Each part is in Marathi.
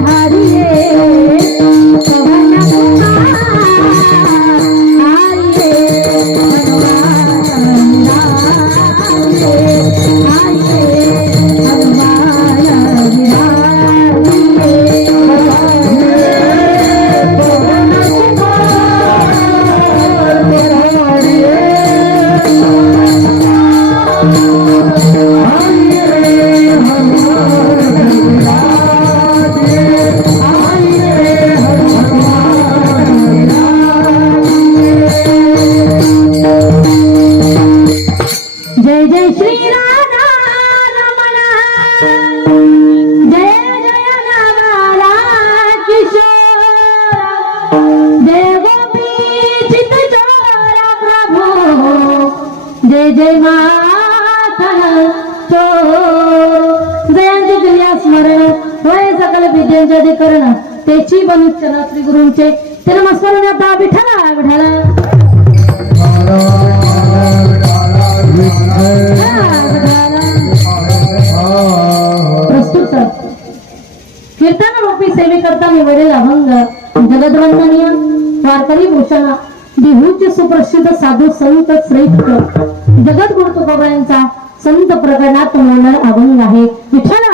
धारिये जय माथन चोर जयांचे दुनिया स्मरण होय सकल विद्यांचे अधिकरण तेची बनुचना श्री गुरूंचे ते नमस्कार आता विठ्ठला विठ्ठला प्रस्तुत कीर्तन रूपी सेवे करता निवडेल अभंग जगद्वंदनीय वारकरी भूषण बिहूचे सुप्रसिद्ध साधू संत श्रेष्ठ जगद्गुरु तुकोबांचा संत प्रकरणात मोडणारा अभंग आहे विठ्ठला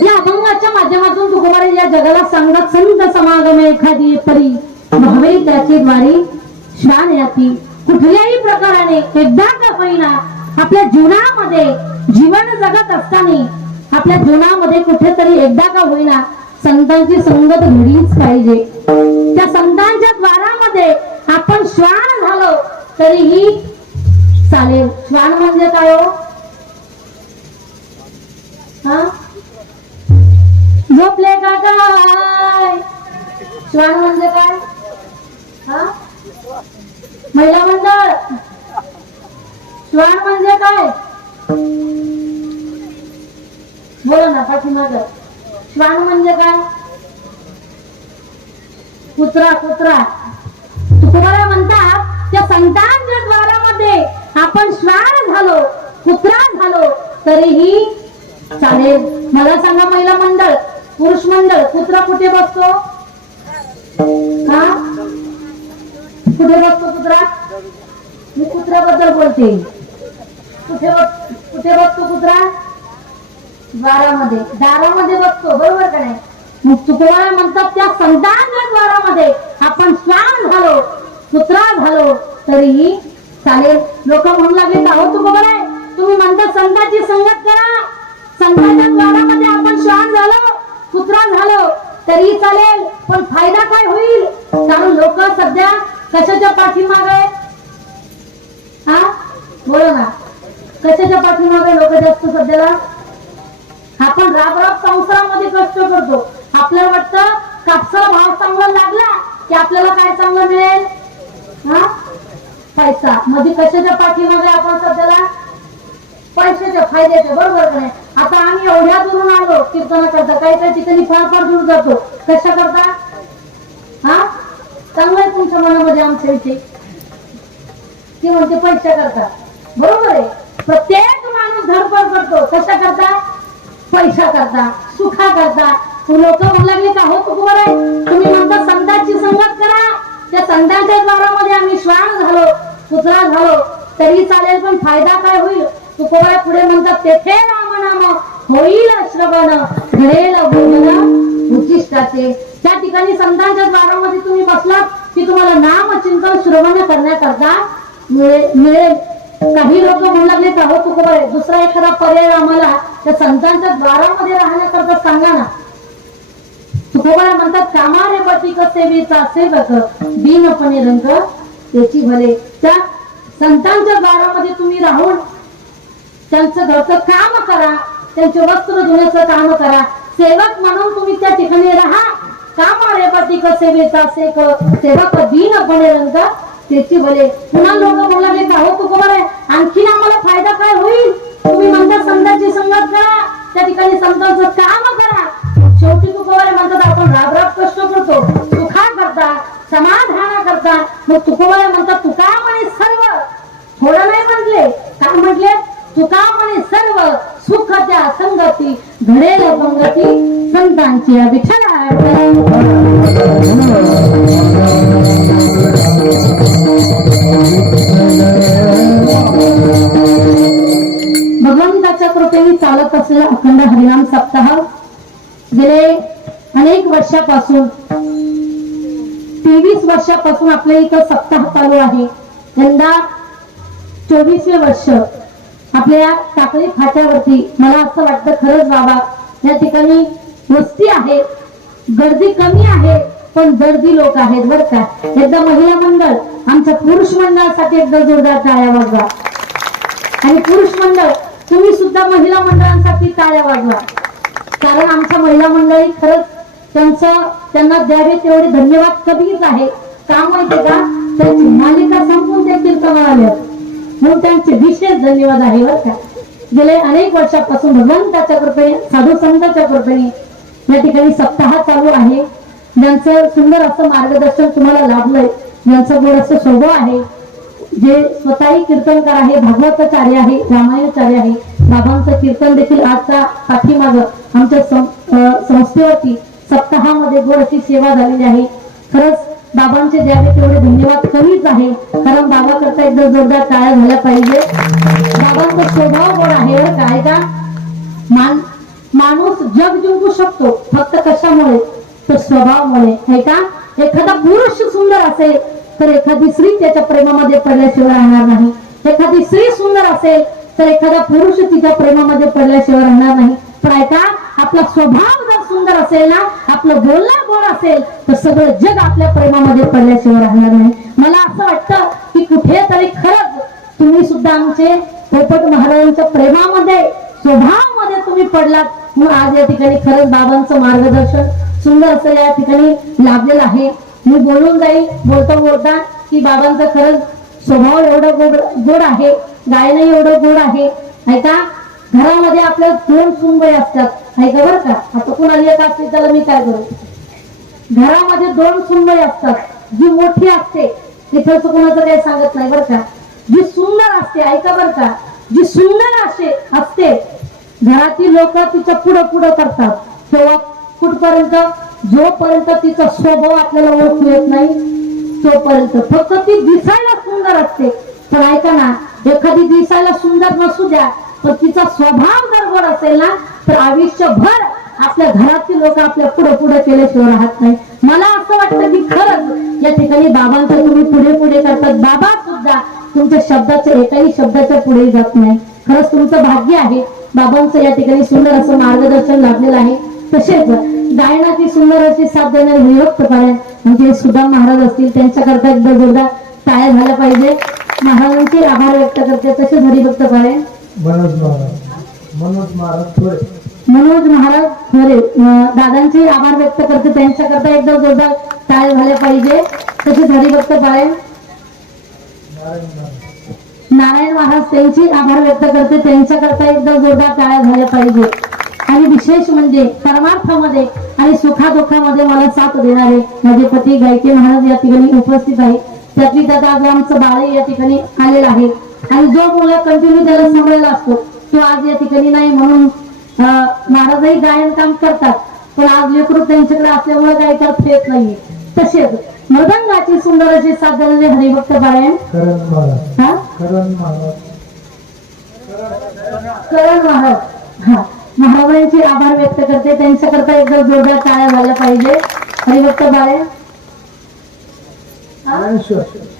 या अभंगाच्या माध्यमातून तुकोबाने या जगाला सांगत संत समागम एखादी परी भावे त्याची द्वारी श्वान याती कुठल्याही प्रकाराने एकदा का होईना आपल्या जीवनामध्ये जीवन जगत असताना आपल्या जीवनामध्ये कुठेतरी एकदा का होईना संतांची संगत घडलीच पाहिजे त्या संतांच्या द्वारामध्ये आपण श्वान झालो तरीही चालेल श्वान म्हणजे काय हो झोपले का काय श्वान म्हणजे काय महिला मंडळ श्वान म्हणजे काय बोला ना पाठीमाग श्वान म्हणजे काय कुत्रा कुत्रा तुकोबाला म्हणतात त्या संतांच्या द्वारामध्ये आपण श्वान झालो कुत्रा झालो तरीही चालेल मला सांगा महिला मंडळ पुरुष मंडळ कुत्रा कुठे बसतो कुठे बसतो कुत्रा मी कुत्र्याबद्दल बोलते कुठे बसतो कुत्रा द्वारामध्ये दारामध्ये बसतो बरोबर का नाही मग तुकोबाला म्हणतात त्या संतांच्या द्वारामध्ये आपण श्वान झालो कुत्रा झालो तरीही चालेल लोक म्हणू लागले आहो तुकोबाला तुम्ही म्हणता संतांची संगत करा संतांच्या द्वारामध्ये आपण श्वान झालो कुत्रा झालो तरी चालेल पण फायदा काय होईल कारण लोक सध्या कशाच्या पाठीमागे बोला ना कशाच्या पाठीमागे लोक जास्त सध्याला आपण राब संसारामध्ये कष्ट करतो आपल्याला वाटतं कापसाला भाव चांगला लागला की आपल्याला काय चांगलं मिळेल पैसा मध्ये कशाच्या पाठीमागे आपण सध्याला पैशाच्या फायद्याच्या बरोबर का नाही आता आम्ही एवढ्या दूरून आलो कीर्तन करता काही काही ठिकाणी फार फार दूर जातो कशा करता चांगलं आहे तुमच्या मनामध्ये आमच्या विषयी ती म्हणते पैसा करता बरोबर आहे प्रत्येक माणूस धडपड करतो कशा करता पैसा करता सुखा करता लोक म्हणू लागले का हो तुकोबाला तुम्ही म्हणता संतांची संगत करा त्या संतांच्या द्वारामध्ये आम्ही श्वान झालो कुत्रा झालो तरी चालेल पण फायदा काय होईल तुकोबाला पुढे म्हणतात तेथे राम नाम होईल श्रवण घडेल बोलणं उचिष्टाचे त्या ठिकाणी संतांच्या द्वारामध्ये तुम्ही बसलात की तुम्हाला नाम चिंतन श्रवण करण्याकरता मिळेल काही लोक म्हणू लागले का हो तुकोबाला दुसरा एखादा पर्याय आम्हाला त्या संतांच्या द्वारामध्ये राहण्याकरता सांगा ना तुकोबाला म्हणतात कामारे पतिक सेवेचा सेवक दीनपणे रंग त्याची भले त्या संतांच्या द्वारामध्ये तुम्ही राहून त्यांचं घरचं काम करा त्यांचे वस्त्र धुण्याचं काम करा सेवक म्हणून तुम्ही त्या ठिकाणी राहा कामारे पतिक सेवेचा सेवक दीनपणे रंग त्याची भले पुन्हा लोक बोलावे का हो तुकोबाला आणखीन आम्हाला फायदा काय होईल तुम्ही म्हणता संतांची संगत करा त्या ठिकाणी संतांचं काम करा शेवटी तुकोबाला म्हणतात आपण राब कष्ट करतो सुखा करता समाधाना करता मग तुकोबाला म्हणतात तुका म्हणे सर्व थोडं नाही म्हटले काय म्हटले तुका म्हणे सर्व सुख त्या संगती घडेल पंगती संतांची विठ्ठला भगवंताच्या कृपेने चालत असलेला अखंड हरिनाम सप्ताह गेले अनेक वर्षापासून 23 वर्षापासून आपल्या इथं सप्ताह चालू आहे यंदा 24वे वर्ष आपल्या टाकळी फाट्यावरती मला असं वाटतं खरंच बाबा या ठिकाणी वस्ती आहे गर्दी कमी आहे पण दर्दी लोक आहेत बरं का एकदा महिला मंडळ आमच्या पुरुष मंडळासाठी एकदा जोरदार टाळ्या वाजवा आणि पुरुष मंडळ तुम्ही सुद्धा महिला मंडळांसाठी टाळ्या वाजवा कारण आमच्या महिला मंडळी खरंच त्यांना द्यावे तेवढे धन्यवाद कधीच आहे काम माहिती का, त्यांची मालिका संपून ते कीर्तनाला आले म्हणून त्यांचे विशेष धन्यवाद आहे बरं का. गेले अनेक वर्षापासून भगवंताच्या कृपेने, साधू संतांच्या कृपेने या ठिकाणी सप्ताह चालू आहे. ज्यांचं सुंदर असं मार्गदर्शन तुम्हाला लाभलंय, ज्यांचं गोड असं स्वभाव आहे, जे स्वतःही कीर्तनकार आहे, भागवताचार्य आहे, रामायणाचार्य आहे. बाबांचं कीर्तन देखील आजचा पाठीमाग आमच्या संस्थेवरती सप्ताहामध्ये गोड अशी सेवा झालेली आहे. खरंच बाबांचे द्यावे तेवढे धन्यवाद कमीच आहे, कारण बाबा करता एकदा जोरदार टाळ्या झाल्या पाहिजे. बाबांचा स्वभाव गोड आहे बरं काय का. माणूस जग जिंकू शकतो फक्त कशामुळे, तर स्वभावामुळे आहे का. एखादा पुरुष सुंदर असेल तर एखादी स्त्री त्याच्या प्रेमामध्ये पडल्याशिवाय राहणार नाही. एखादी स्त्री सुंदर असेल तर एखादा पुरुष तिच्या प्रेमामध्ये पडल्याशिवाय राहणार नाही. पण ऐका, आपला स्वभाव जर सुंदर असेल ना, आपलं बोलणं गोड असेल तर सगळं जग आपल्या प्रेमामध्ये पडल्याशिवाय राहणार नाही. मला असं वाटतं की कुठेतरी खरंच तुम्ही सुद्धा आमचे पोपट महाराजांच्या प्रेमामध्ये, स्वभावामध्ये तुम्ही पडलात, म्हणून आज या ठिकाणी खरंच बाबांचं मार्गदर्शन सुंदर असं या ठिकाणी लाभलेलं आहे. मी बोलून जाईल बोलता बोलता की बाबांचा खरंच स्वभाव एवढं गोड आहे, गायनही एवढं गोड आहे. ऐका, घरामध्ये आपल्या 2 सुनबाई असतात, ऐका बरं का. आता कुणाला येत असते त्याला मी काय करू. घरामध्ये 2 सुनबाई असतात. जी मोठी असते तिथं कुणाचं काही सांगत नाही बरं का. जी सुंदर असते, ऐका बरं का, जी सुंदर असते घरातील लोक तिच्या पुढं पुढं करतात. तेव्हा कुठपर्यंत, जोपर्यंत तिचा स्वभाव आपल्याला ओळखू येत नाही तोपर्यंत. फक्त ती दिसायला सुंदर असते, पण ऐका ना, एखादी दिसायला सुंदर नसू द्या पण तिचा स्वभाव जर गोड असेल ना, तर आयुष्यभर आपल्या घरातील लोक आपल्या पुढे पुढे केल्याशिवाय राहत नाही. मला असं वाटतं की खरंच या ठिकाणी बाबांचं तुम्ही पुढे पुढे करतात. बाबा सुद्धा तुमच्या शब्दाच्या, एकाही शब्दाच्या पुढे जात नाही. खरंच तुमचं भाग्य आहे. बाबांचं या ठिकाणी सुंदर असं मार्गदर्शन लाभलेलं आहे. तसेच गायनाची सुंदर अशी साथ देणारे हरिभक्त पारायण म्हणजे सुदाम महाराज असतील, त्यांच्याकरता एकदा जोरदार टाळ्या झाल्या पाहिजे. महाराजांचे आभार व्यक्त करते. तसेच हरिभक्त पारायण मनोज महाराज थोरे दादांचे आभार व्यक्त करते, त्यांच्याकरता एकदा जोरदार टाळ्या झाल्या पाहिजे. तसेच हरिभक्त पारायण नारायण महाराज त्यांची आभार व्यक्त करते, त्यांच्याकरता एकदा जोरदार टाळ्या झाल्या पाहिजे. आणि विशेष म्हणजे परमार्थामध्ये आणि सुखादुःखामध्ये मला साथ देणारे माझे पती गायके महाराज या ठिकाणी उपस्थित आहे. त्यातली त्यात आज आमचं बाळ या ठिकाणी आलेलं आहे. आणि जो मुलं कंटिन्यू त्याला सांभाळला असतो तो आज या ठिकाणी नाही, म्हणून महाराजही गायन काम करतात, पण आज लेकरू त्यांच्याकडे असल्यामुळे काय करता येत नाहीये. तसेच मृदंगाची सुंदर अशी साथ देणारे हरिभक्त पारायण करण महाराज, हा महाराजांचे आभार व्यक्त करते, त्यांच्याकरता एकदा जोरदार टाळ्या झाल्या पाहिजे. हरिभक्त पारायण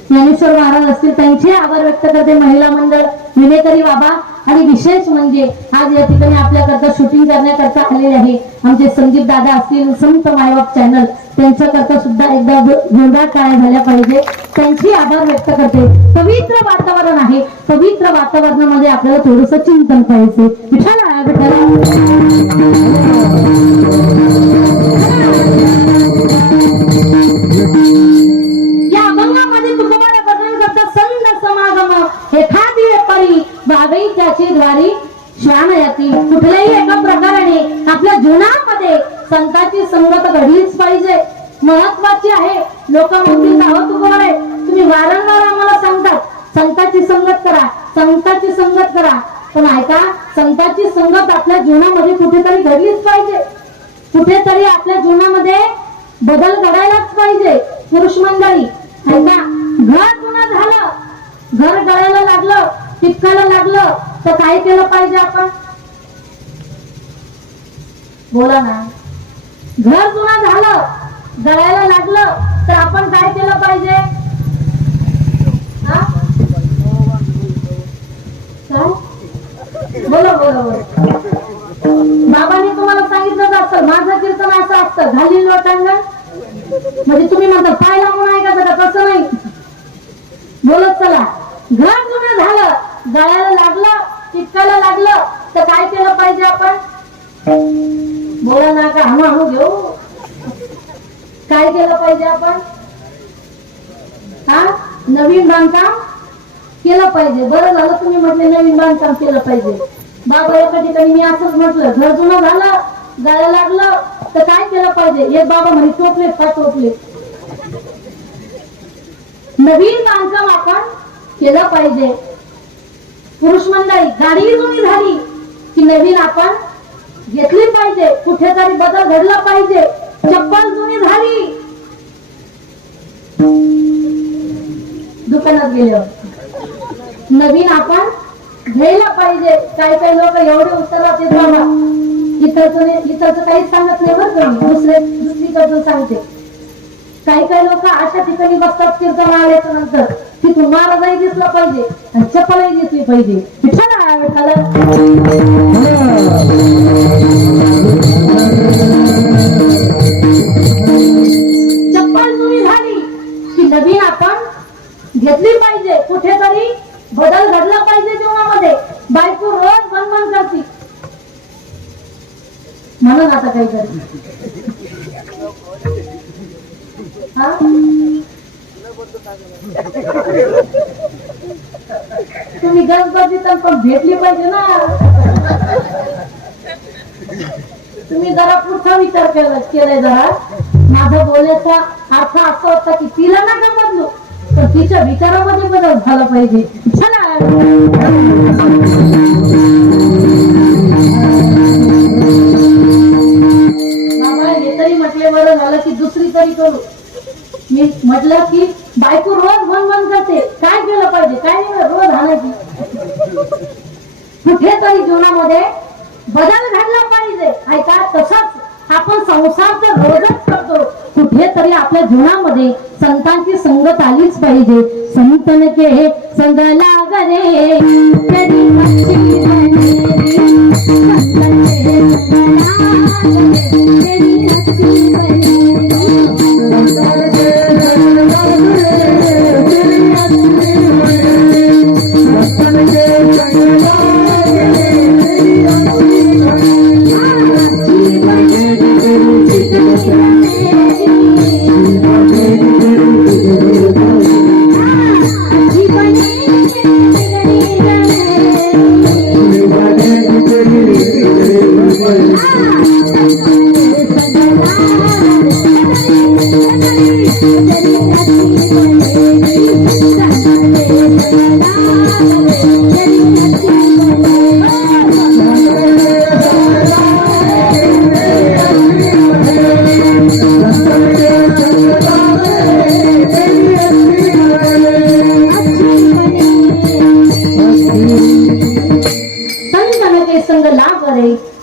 ज्ञानेश्वर महाराज असतील, त्यांचे आभार व्यक्त करते महिला मंडळ विनेकरी बाबा. आणि विशेष म्हणजे आज या ठिकाणी आपल्याकरता शूटिंग करण्याकरता आलेले आहे आमचे संदीप दादा असतील, संत मायबाप चॅनल, त्यांच्याकरता सुद्धा एकदा जोरदार टाळ्या झाल्या पाहिजे. त्यांची आभार व्यक्त करते. पवित्र वातावरण आहे, पवित्र वातावरणामध्ये आपल्याला थोडंसं चिंतन पाहिजे. विठाला या अभंगामध्ये तुम्हाला वर्णन करता संत समागम एखादी परी बागई त्याची द्वारी श्वान याती. कुठल्याही एका प्रकाराने आपल्या जीवनामध्ये संतांची संगत घडलीच पाहिजे, महत्वाची आहे. लोक म्हणतील आहोत तुम्हाला, तुम्ही वारंवार आम्हाला सांगतात संतांची संगत करा, संतांची संगत करा, पण ऐका, संतांची संगत आपल्या जीवनामध्ये कुठेतरी घडलीच पाहिजे. कुठेतरी आपल्या जीवनामध्ये बदल घडायलाच पाहिजे. पुरुष मंडळी ऐका, घर जुनं झालं, घर गळायला लागलं, टिपकायला लागलं तर काय केलं पाहिजे आपण, बोला ना. घर जुनं झालं, गळायला लागलं तर आपण काय केलं पाहिजे, बोला बोला बोला. बाबांनी तुम्हाला सांगितलं असतं, माझं कीर्तन असं असतं, घालील लोटांना, म्हणजे तुम्ही म्हणता पाय लावून ऐकायचं का, तसं नाही. बोलत चला. घर जुनं झालं, गळायला लागलं, टिकायला लागलं तर काय केलं पाहिजे आपण, बोला ना. का हळूहळू घेऊ, काय केलं पाहिजे आपण, नवीन बांधकाम केलं पाहिजे. बरं झालं तुम्ही म्हटले नवीन बांधकाम केलं पाहिजे. बाबा एका ठिकाणी मी असंच म्हटलं, घर जुनं झालं, जायला लागलं तर काय केलं पाहिजे. एक बाबा म्हणे टोपले का टोपले. नवीन बांधकाम आपण केलं पाहिजे. पुरुष मंडळी, गाडी जुनी झाली की नवीन आपण घेतली पाहिजे. कुठेतरी बदल घडला पाहिजे. चप्पल जुनी झाली, दुकानात गेल्यावर नवीन आपण घ्यायला पाहिजे. काही काही लोक एवढे उत्तरात येत बाबा इथं काहीच सांगत नाही बरं का, दुसरीकडचं सांगते. काही काही लोक अशा ठिकाणी बसतात कीर्तन आल्याच्या नंतर की तुम्हालाही दिसलं पाहिजे आणि चप्पलही दिसली पाहिजे. चप्पल जुनी झाली की नवीन आपण घेतली पाहिजे. कुठेतरी बदल घडला पाहिजे जीवनामध्ये. बायको रोज बनबन करते म्हणून आता काहीतरी तुम्ही गणपती तर पण भेटली पाहिजे ना. तुम्ही जरा पुढचा विचार केलाय. जरा माझा बोलायचा अर्थ असा होता की तिला नका बदलू, पण तिच्या विचारामध्ये बदल झाला पाहिजे. चला बाबा हे तरी म्हटले बरं झालं की दुसरी तरी करू. मी म्हटलं की बायको रोज बनबन करते, काय केलं पाहिजे. काय नाही रोज हाणायची. कुठेतरी जीवनामध्ये बदल घडला पाहिजे. ऐका, तसंच आपण संसार तर रोजच करतो. कुठेतरी आपल्या जीवनामध्ये संतांची संगत आलीच पाहिजे. संतन के हे संग लागरे कधी नसती बनेरी. संतन के हे संग लागरे कधी नसती बनेरी.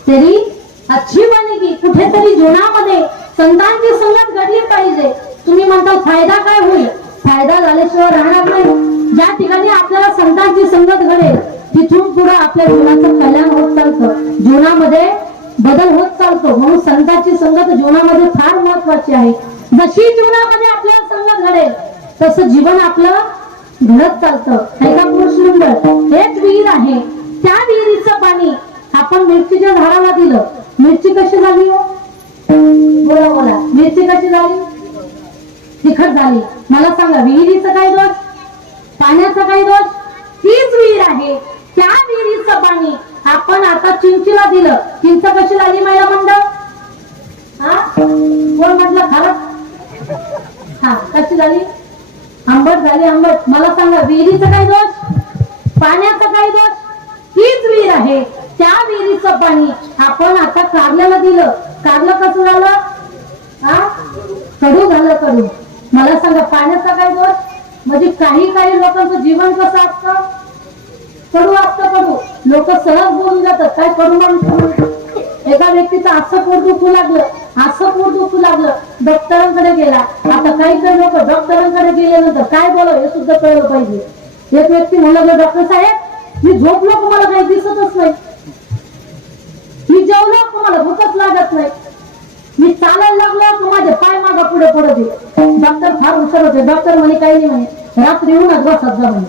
तरी अच्छी बनेगी. कुठेतरी जीवनामध्ये संतांची संगत घडली पाहिजे. तुम्ही म्हणता फायदा काय होईल. फायदा झाल्याशिवाय राहणार नाही. ज्या ठिकाणी आपल्याला संतांची संगत घडेल तिथून पुढे आपल्या जीवनाचं कल्याण होत चालतं, जीवनामध्ये बदल होत चालतो. म्हणून संतांची संगत जीवनामध्ये फार महत्वाची आहे. जशी जीवनामध्ये आपल्याला संगत घडेल तसं जीवन आपलं घडत चालतं. एका पुरुष मंडळ एक विहीर आहे. त्या विहिरीचं पाणी आपण मिरचीच्या झाडाला दिलं, मिरची कशी झाली हो. बोला बोला, मिरची कशी झाली. तिखट झाली. मला सांगा विहिरीचं काय दोष, पाण्याचा काय दोष. तीच विहीर आहे. त्या विहिरीचं पाणी आपण आता चिंचीला दिलं, चिंच कशी झाली महिला मंडळ. कोण म्हटलं खारट. कशी झाली, आंबट झाली. आंबट. मला सांगा विहिरीचं काय दोष, पाण्याचा काय दोष. तीच विहीर आहे. त्या विहिरीचं पाणी आपण आता कारल्याला दिलं, कारलं कसं झालं. कडू झालं. कडू. मला सांगा पाण्याचा काय दोष. म्हणजे काही लोकांचं जीवन कसं असतं, कडू असतं. कडू. लोक सहज बोलून जातात काय कडू म्हणून. एका व्यक्तीचं असं पोट दुखू लागलं, असं पोट दुखू लागलं, डॉक्टरांकडे गेला. आता काही लोक डॉक्टरांकडे गेल्यानंतर काय बोलावं हे सुद्धा कळलं पाहिजे. एक व्यक्ती म्हणलं डॉक्टर साहेब मी झोपलो, तुम्हाला काही दिसतच नाही. मी जेवलो, तुम्हाला भूकच लागत नाही. मी चालायला लागलो तर माझे पाय मागं पुढे पडत आहे. डॉक्टर फार हुशार होते. डॉक्टर म्हणे काही नाही म्हणे, रात्री येऊनच बसत जा म्हणे.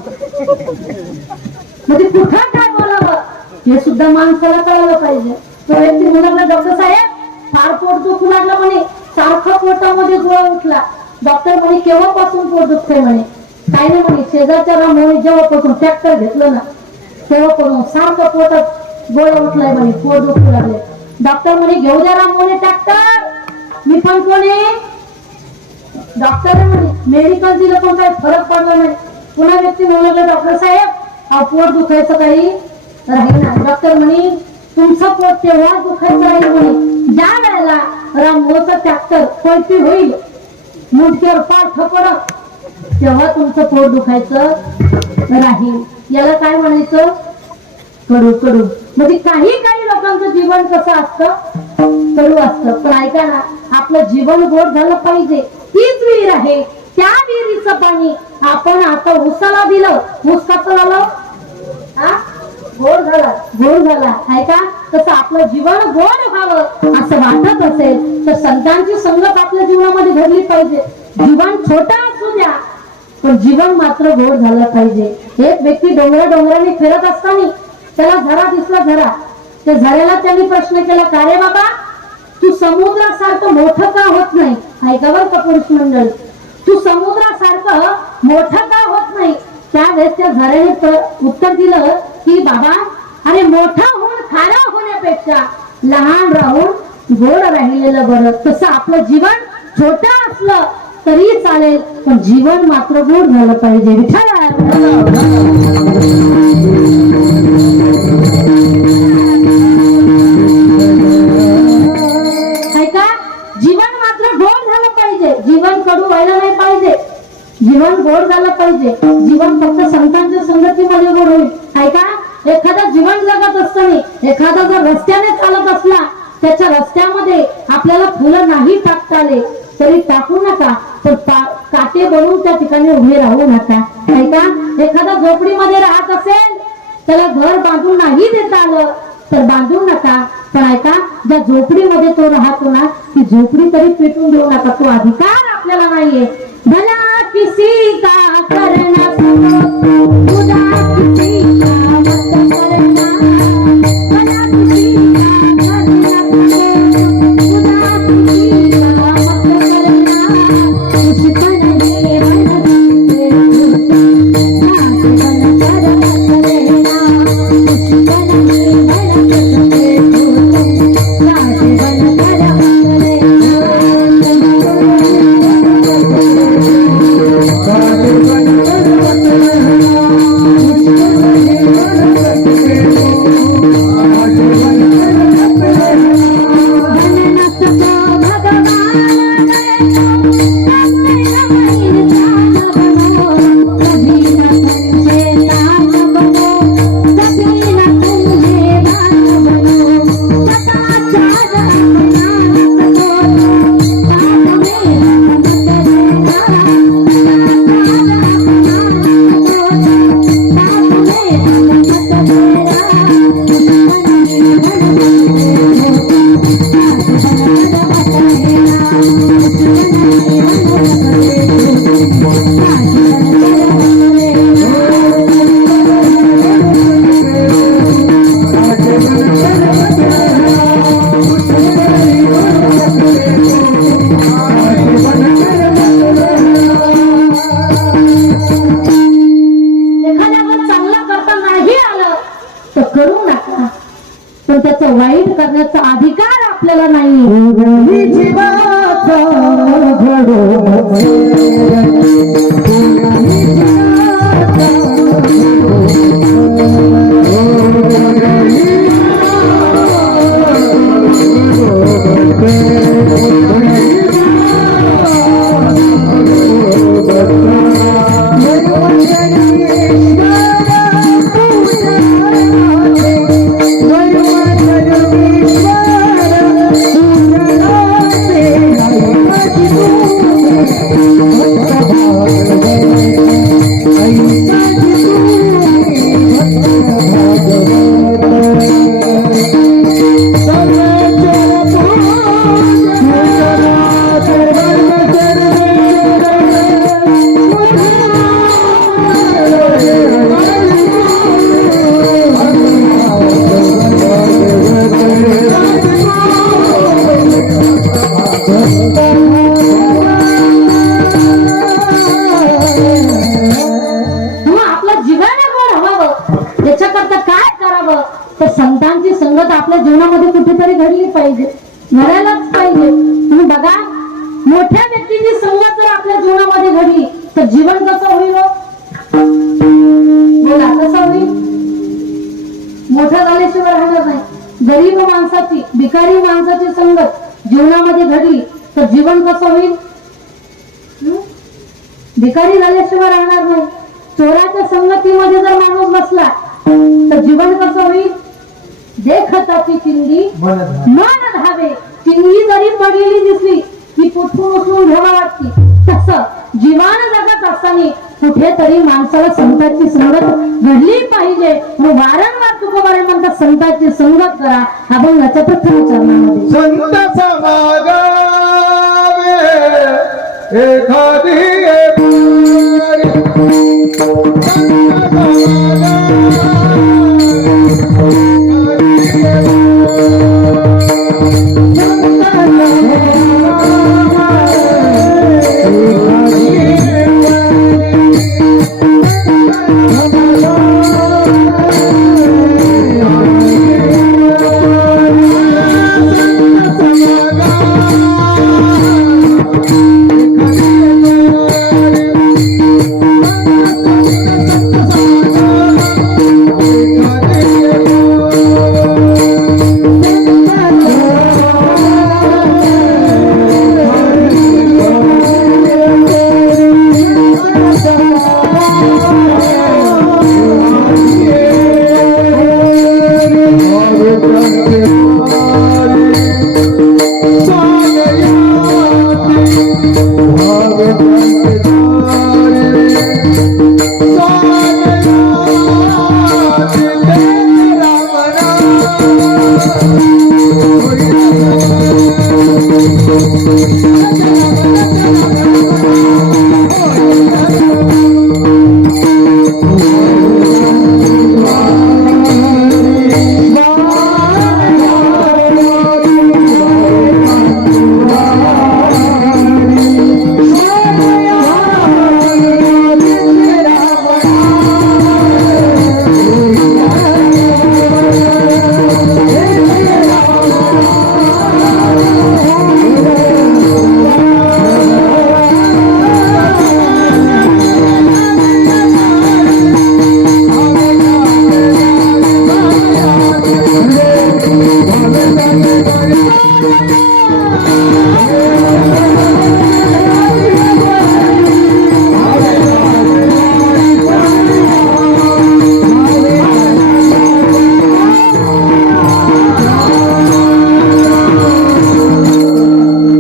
म्हणजे कुठं काय बोलावं हे सुद्धा माणसाला कळायला पाहिजे. तो व्यक्ती म्हणाला डॉक्टर साहेब फार पोट दुखू लागलं म्हणे, सारखं पोटामध्ये गोळा उठला. डॉक्टर म्हणे केव्हापासून पोट दुखतंय म्हणे. काय नाही म्हणे, शेजारच्या रामोनी जेव्हापासून ट्रॅक्टर घेतलं ना तेव्हापासून सारखं पोटात गोळ्या उठलाय म्हणे, पोट दुखू लागले. डॉक्टर म्हणे घेऊ द्या रामोनी ट्रॅक्टर. मी पण कोणी डॉक्टर म्हणे मेडिकल दिलं पण काही फरक पडला नाही. पुन्हा व्यक्ती म्हणलं डॉक्टर साहेब पोट दुखायचं काही राहील ना. डॉक्टर म्हणे तुमचं पोट तेव्हा दुखायचं राहील म्हणे ज्या वेळेला रामोचं ट्रॅक्टर पळती होईल मुंडक्यावर पार ठपडक तेव्हा तुमचं पोट दुखायचं राहील. याला काय म्हणायचं? कडू. कडू म्हणजे काही लोकांचं जीवन कसं असतं, कडू असतं. पण ऐका ना, आपलं जीवन गोड झालं पाहिजे. तीच विहीर आहे, त्या विहिरीचं पाणी आपण आता ऊसाला दिलं, ऊस कसं झालं? गोड झाला. ऐका, तसं आपलं जीवन गोड व्हावं असं वाटत असेल तर संतांची संगत आपल्या जीवनामध्ये घडली पाहिजे. जीवन छोटा असू द्या पण जीवन मात्र गोड झालं पाहिजे. एक व्यक्ती डोंगराने फिरत असताना त्याला झरा दिसला. त्या झऱ्याला त्यांनी प्रश्न केला, का रे बाबा तू समुद्रासारखं मोठं का होत नाही? ऐका बरं का पुरुष मंडळ, तू समुद्रासारखं मोठं का होत नाही? त्यावेळेस त्या झऱ्याने उत्तर दिलं की बाबा अरे मोठा होऊन खारा होण्यापेक्षा लहान राहून गोड राहिलेलं बरं. तसं आपलं जीवन छोटं असलं तरी चालेल पण जीवन मात्र गोड झालं पाहिजे. ऐका, जीवन मात्र गोड झालं पाहिजे. जीवन कडू व्हायला नाही पाहिजे. जीवन गोड झालं पाहिजे. जीवन फक्त संतांच्या संगतीमध्ये गोड होईल. ऐका, एखादा जीवन जगत असताना एखादा जर रस्त्याने चालत असला त्याच्या रस्त्यामध्ये आपल्याला फुलं नाही टाकता आले तरी टाकू नका, तर काटे बनवून त्या ठिकाणी उभे राहू नका. ऐका, एखादा झोपडीमध्ये राहत असेल त्याला घर बांधून नाही देता आलं तर बांधू नका. पण ऐका, ज्या झोपडीमध्ये तो राहतो ना ती झोपडी तरी पेटून देऊ नका. तो अधिकार आपल्याला नाहीये. भला किसी का करना खुदा किसी का मत करना, भला किसी का करना खुदा किसी का मत करना, कुछ बन गए Oh, कुठेतरी घडली पाहिजे, घडायलाच पाहिजे. तुम्ही बघा, मोठ्या व्यक्तीची संगत जर आपल्या जीवनामध्ये घडली तर जीवन कसं होईल हो? बोला, कसं होईल? मोठं झाल्याशिवाय राहणार नाही. गरीब माणसाची, भिकारी माणसाची संगत जीवनामध्ये घडली तर जीवन कसं होईल? भिकारी झाल्याशिवाय राहणार नाही. चोराच्या संगतीमध्ये जर माणूस बसला तर जीवन कसं होईल? देखताची चिंदी मन धावे. चिंदी जरी पडलेली दिसली की कुठून उचलून घ्यावा वाटते, तसं जीवन जगत असताना कुठेतरी माणसाला संतांची संगत घडली पाहिजे. मग वारंवार तुकोबारे म्हणतात संतांची संगत करा. अभंगाच्या प्रथम चरणामध्ये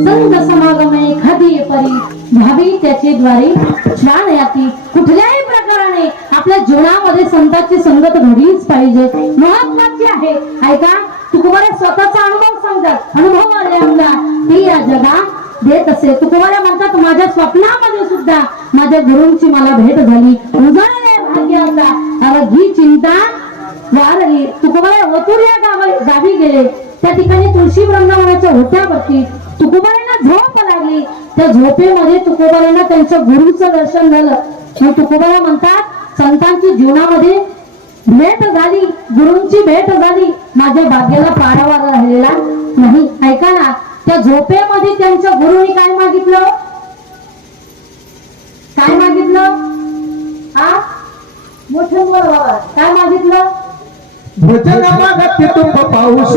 संत समागमे एखादी छान याती कुठल्याही प्रकाराने आपल्या जीवनामध्ये संतांची संगत घडलीच पाहिजे, महत्वाची आहे. ऐका, तुकोबारे स्वतःचा अनुभव सांगतात. अनुभव आले आमचा ती या जगात देत असे. तुकोबारे म्हणतात, माझ्या स्वप्नामध्ये सुद्धा माझ्या गुरूंची मला भेट झाली. उजळले भाग्याचा ही चिंता वारली. तुकोबारे ओतूर या गावी गेले. त्या ठिकाणी तुळशी वृंदावनाच्या होत्यावरती तुकोबारांना झोप लागली. त्या झोपेमध्ये तुकोबारांना त्यांच्या गुरुचं दर्शन झालं. मग तुकोबारा म्हणतात, संतांची जीवनामध्ये भेट झाली, गुरूंची भेट झाली, माझ्या भाग्याला पाडावा राहिलेला नाही. ऐका ना, त्या झोपेमध्ये त्यांच्या गुरुनी काय मागितलं? काय मागितलं? हा मोठं बोल बाबा, काय मागितलं? भजन मागते तुंब पाऊस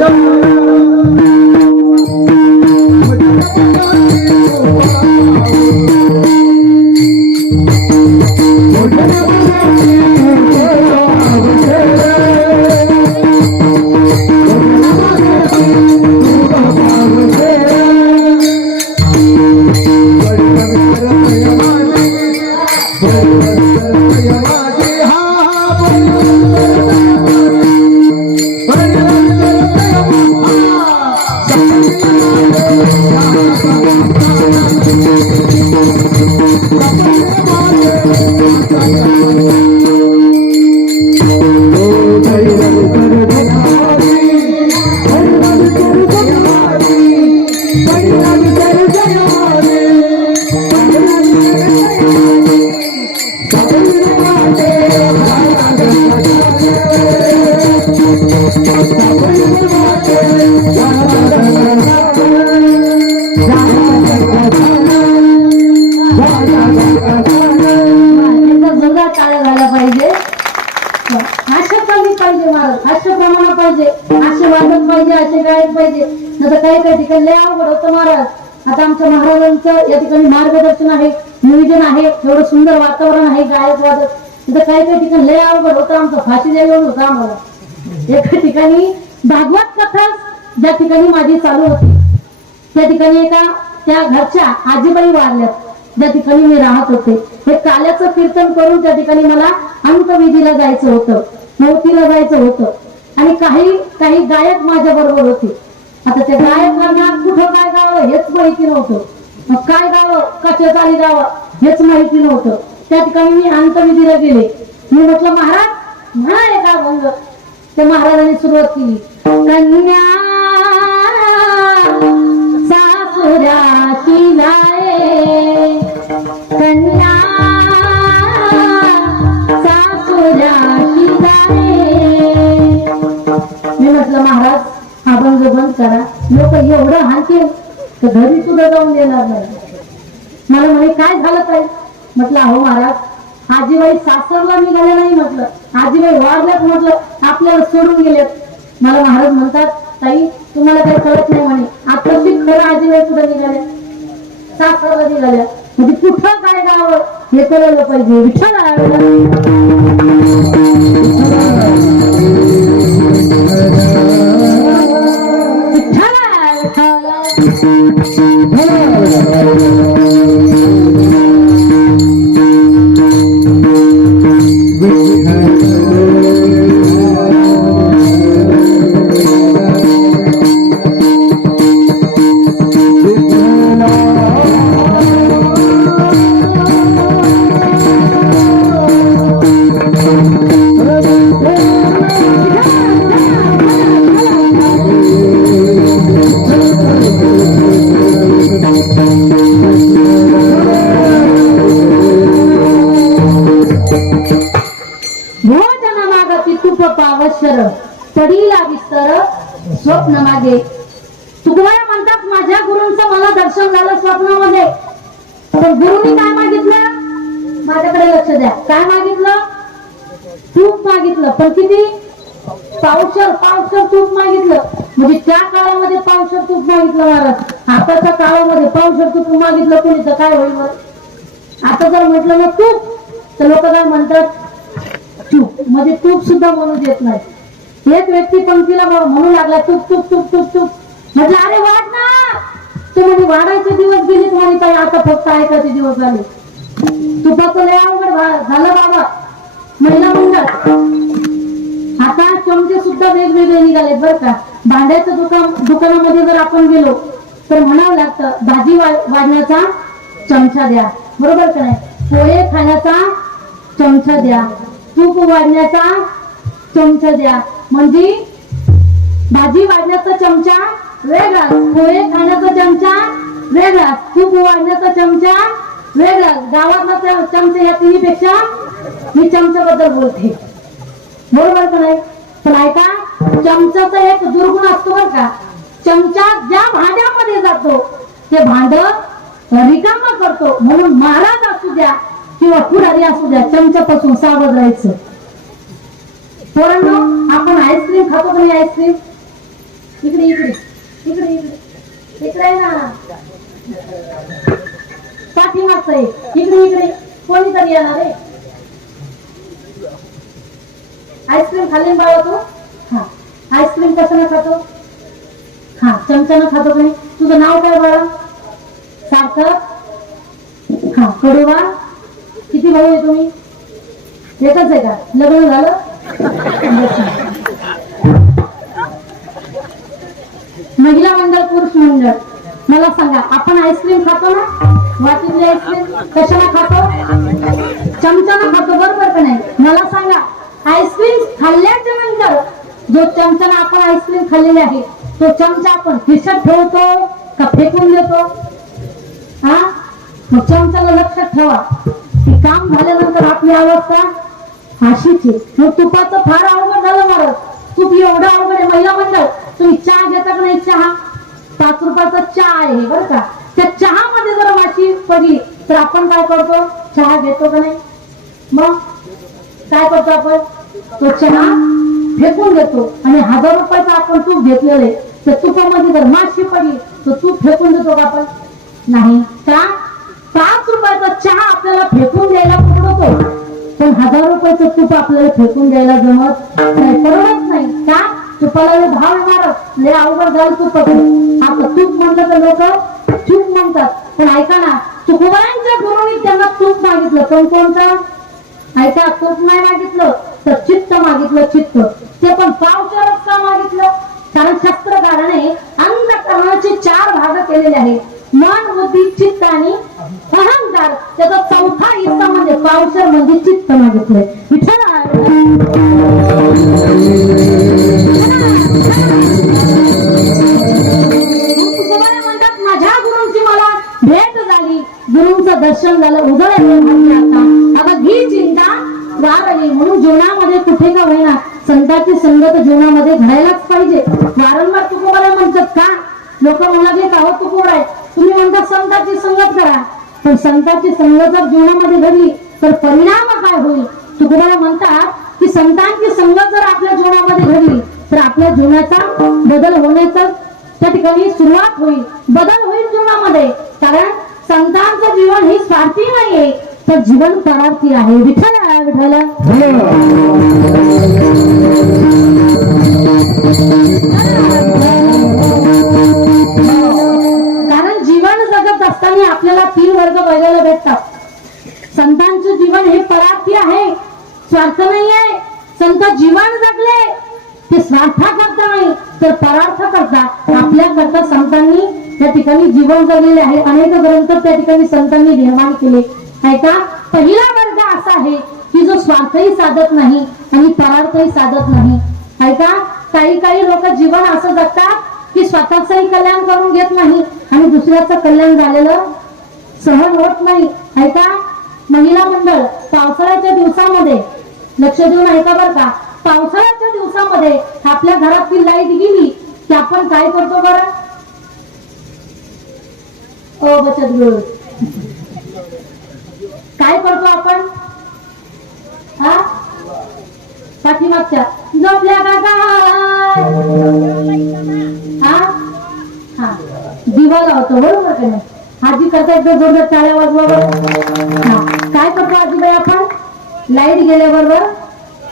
जोरदार टाळ्या झाल्या पाहिजे. अशा कमी पाहिजे महाराज, अशा प्रमाण पाहिजे, असे वादक पाहिजे, असे गायक पाहिजे. नाही काही काही ठिकाणी लय अवघड होतं महाराज. आता आमच्या महाराजांचं या ठिकाणी मार्गदर्शन आहे, नियोजन आहे, एवढं सुंदर वातावरण आहे, गायक वादक. तिथं काही काही ठिकाणी लय अवघड होतं, आमचं फाशी द्यायला होतं आम्हाला. एका ठिकाणी भागवत कथा ज्या ठिकाणी माझी चालू होती त्या ठिकाणी एका त्या घरच्या आजीबाई वारल्यात, ज्या ठिकाणी मी राहत होते. हे काल्याचं कीर्तन करून त्या ठिकाणी मला अंतविधीला जायचं होतं, मोतीला जायचं होतं. आणि काही काही गायक माझ्या बरोबर होते. आता त्या गायकांना कुठं काय गावं हेच माहिती नव्हतं, मग काय गावं कशा चाली गावं हेच माहिती नव्हतं. त्या ठिकाणी मी अंतविधीला गेले. मी म्हटलं महाराज म्हणा एका भंग. त्या महाराजांनी सुरुवात केली. कन्या सासुराची जाये, कन्या सासुराची जाये. मी म्हटलं महाराज हा भंग बंद करा, लोक एवढं हाणतील तर घरी सुद्धा जाऊन देणार नाही. मला म्हणे काय झालं काय? म्हटलं अहो महाराज आजीबाई सासरला निघाले नाही, म्हटलं आजीबाई वारल्यात, म्हटलं आपल्याला सोडून गेलेत. मला महाराज म्हणतात ताई तुम्हाला काही कळत नाही म्हणे, आता खरं आजीबाई कुठे निघाल्या, सासरला निघाल्या. म्हणजे कुठं काय गाव हे कळलं पाहिजे. विठ्ठल पडीला विस्तर स्वप्न मागे. तुकोबाई म्हणतात माझ्या गुरूंचं मला दर्शन झालं स्वप्नामध्ये. पण गुरुनी काय मागितलं? माझ्याकडे लक्ष द्या. काय मागितलं? तूप मागितलं. पण किती? पावशर तूप मागितलं. म्हणजे त्या काळामध्ये पावशर तूप मागितलं महाराज. आताच्या काळामध्ये पावशर तूप मागितलं कोणी तर काय होईल? आता जर म्हटलं ना तूप तर लोक काय म्हणतात? तूप म्हणजे तूप सुद्धा म्हणू देत नाही. एक व्यक्ती पंक्तीला म्हणू लागला तूप तूप तूप तूप तूप. म्हटलं अरे वाढ ना. तो म्हणजे वाढायचे दिवस गेले तुम्हाला काही, आता फक्त ऐकायचे दिवस झाले. तुपाचं लय अवघड झालं बाबा. महिला मंडळ आता चमचे सुद्धा वेगवेगळे निघालेत बरं का. भांड्याच्या दुकानामध्ये जर आपण गेलो तर म्हणावं लागतं भाजी वाढण्याचा चमचा द्या, बरोबर का नाही? पोहे खाण्याचा चमचा द्या, तूप वाढण्याचा चमचा द्या. म्हणजे भाजी वाढण्याचा चमचा वेगळा, पोहे खाण्याचा चमचा वेगळा, तूप वाढण्याचा चमचा वेगळा. गावातला चमचा या तिन्हीपेक्षा मी चमच्याबद्दल बोलते, बरोबर का नाही? पण ऐका चमचाचा एक दुर्गुण असतो बरं का. चमचा ज्या भांड्यामध्ये जातो ते भांड रिकामा करतो. म्हणून महाराज असू द्या किंवा पुढारी असू द्या चमच्यापासून सावध राहायचं. पोरांनो आपण आईस्क्रीम खातो का नाही? आईस्क्रीम इकडे इकडे इकडे इकडे इकडे ना पाठीमागचं आहे. इकडे इकडे कोणीतरी येणार आहे. आईस्क्रीम खाल्ली बाळा तू? हा आईस्क्रीम कशाने खातो? हा चमच्यानं खातो का नाही? तुझं नाव काय बाळा? सार्थक. हा कडूबा. किती भाऊ आहे तुम्ही? एकच आहे का? लग्न झालं? महिला मंडळ पुरुष मंडळ मला सांगा आपण आईस्क्रीम खातो ना? वाटीतली आईस्क्रीम कशाला खातो? चमच्यानं खातो, बरोबर का नाही? मला सांगा आईस्क्रीम खाल्ल्याच्या नंतर जो चमच्यानं आपण आईस्क्रीम खाल्लेली आहे तो चमचा आपण खिशात ठेवतो का फेकून देतो? हा मग चमच्याला लक्षात ठेवा की काम झाल्यानंतर आपली अवस्था अशीच आहे. मग तुपाचं फार अवघड झालं महाराज. तूप एवढं अवघड आहे. महिला मंडळ तुम्ही चहा घेता का नाही? चहा 5 रुपयाचा चहा आहे बरं का, त्या चहामध्ये जर माशी पडली तर आपण काय करतो? चहा घेतो का नाही? मग काय करतो आपण? तो चहा फेकून देतो. आणि 1000 रुपयाचा आपण तूप घेतलेलं आहे, त्या तुपामध्ये जर माशी पडली तर तूप फेकून देतो का आपण? नाही. का? 5 रुपयाचा चहा आपल्याला फेकून द्यायला परवडतो, पण 1000 रुपयाचं तूप आपल्याला फेकून द्यायला जमत नाही, परवडत नाही. का? तुपाला भाव मारत लय अवघड झालं तूप. आता तूप म्हणलं तर लोक चूप म्हणतात, पण ऐका ना, तुकोबारांच्या गुरुनी त्यांना तूप मागितलं, पण कोणतं? ऐका, तूप नाही मागितलं तर चित्त मागितलं, चित्त. ते पण पावसाळ्यात का मागितलं? कारण शास्त्रकाराने अंतःकरणाचे 4 भाग केलेले आहेत, मन, बुद्धी, चित्त आणि अहंकार. त्याचा 4था हिस्सा म्हणजे पावसाळ म्हणजे चित्त मागितलंय. विठ्ठल म्हणतात माझ्या गुरूंची मला भेट झाली, गुरूंचं दर्शन झालं, उजळले आता ही चिंता वारली. म्हणून जीवनामध्ये कुठे का होईना संतांची संगत जीवनामध्ये घडायलाच पाहिजे. वारंवार तुकोबाला म्हणतात का? लोक म्हणाले का हो तुकोबाई तुम्ही म्हणता संतांची संगत करा, पण संतांची संगत जर जीवनामध्ये घडली तर परिणाम काय होईल? तुकोबाला म्हणतात की संतांची संगत जर आपल्या जीवनामध्ये घडली तर आपल्या जीवनाचा बदल होण्याचा त्या ठिकाणी सुरुवात होईल, बदल होईल जीवनामध्ये. कारण संतांचं जीवन हे स्वार्थी नाहीये, तर जीवन परार्थी आहे. विठ्ठल विठ्ठल. कारण जीवन जगत असताना आपल्याला 3 वर्ग बघायला भेटतात. संतांचं जीवन हे परार्थी आहे, स्वार्थ नाही आहे. संत जीवन जगले ते स्वार्था करता नाही तर परार्थ करता. आपल्या करता संतांनी त्या ठिकाणी जीवन जगलेले आहे. अनेक ग्रंथ त्या ठिकाणी संतांनी निर्माण केले आहे का? पहिला वर्ग असा आहे की जो स्वार्थही साधत नाही आणि परार्थही साधत नाही. आहे का? काही लोक जीवन असं जगतात की स्वतःचंही कल्याण करून घेत नाही आणि दुसऱ्याचं कल्याण झालेलं सहन होत नाही. आहे का? महिला मंडळ पावसाळ्याच्या दिवसामध्ये लक्ष देऊन ऐका बरं का, पावसाळ्याच्या दिवसामध्ये आपल्या घरातली लाईट गेली की आपण काय करतो बरं? बचत गट काय करतो आपण? हा पाठीमागच्या झोपल्या का काय? हा दिवा लावतो बरोबर का नाही? आजी करता एकदा जोरदार टाळ्या वाजवा बरं. काय करतो आजीबाई आपण? लाईट गेल्याबरोबर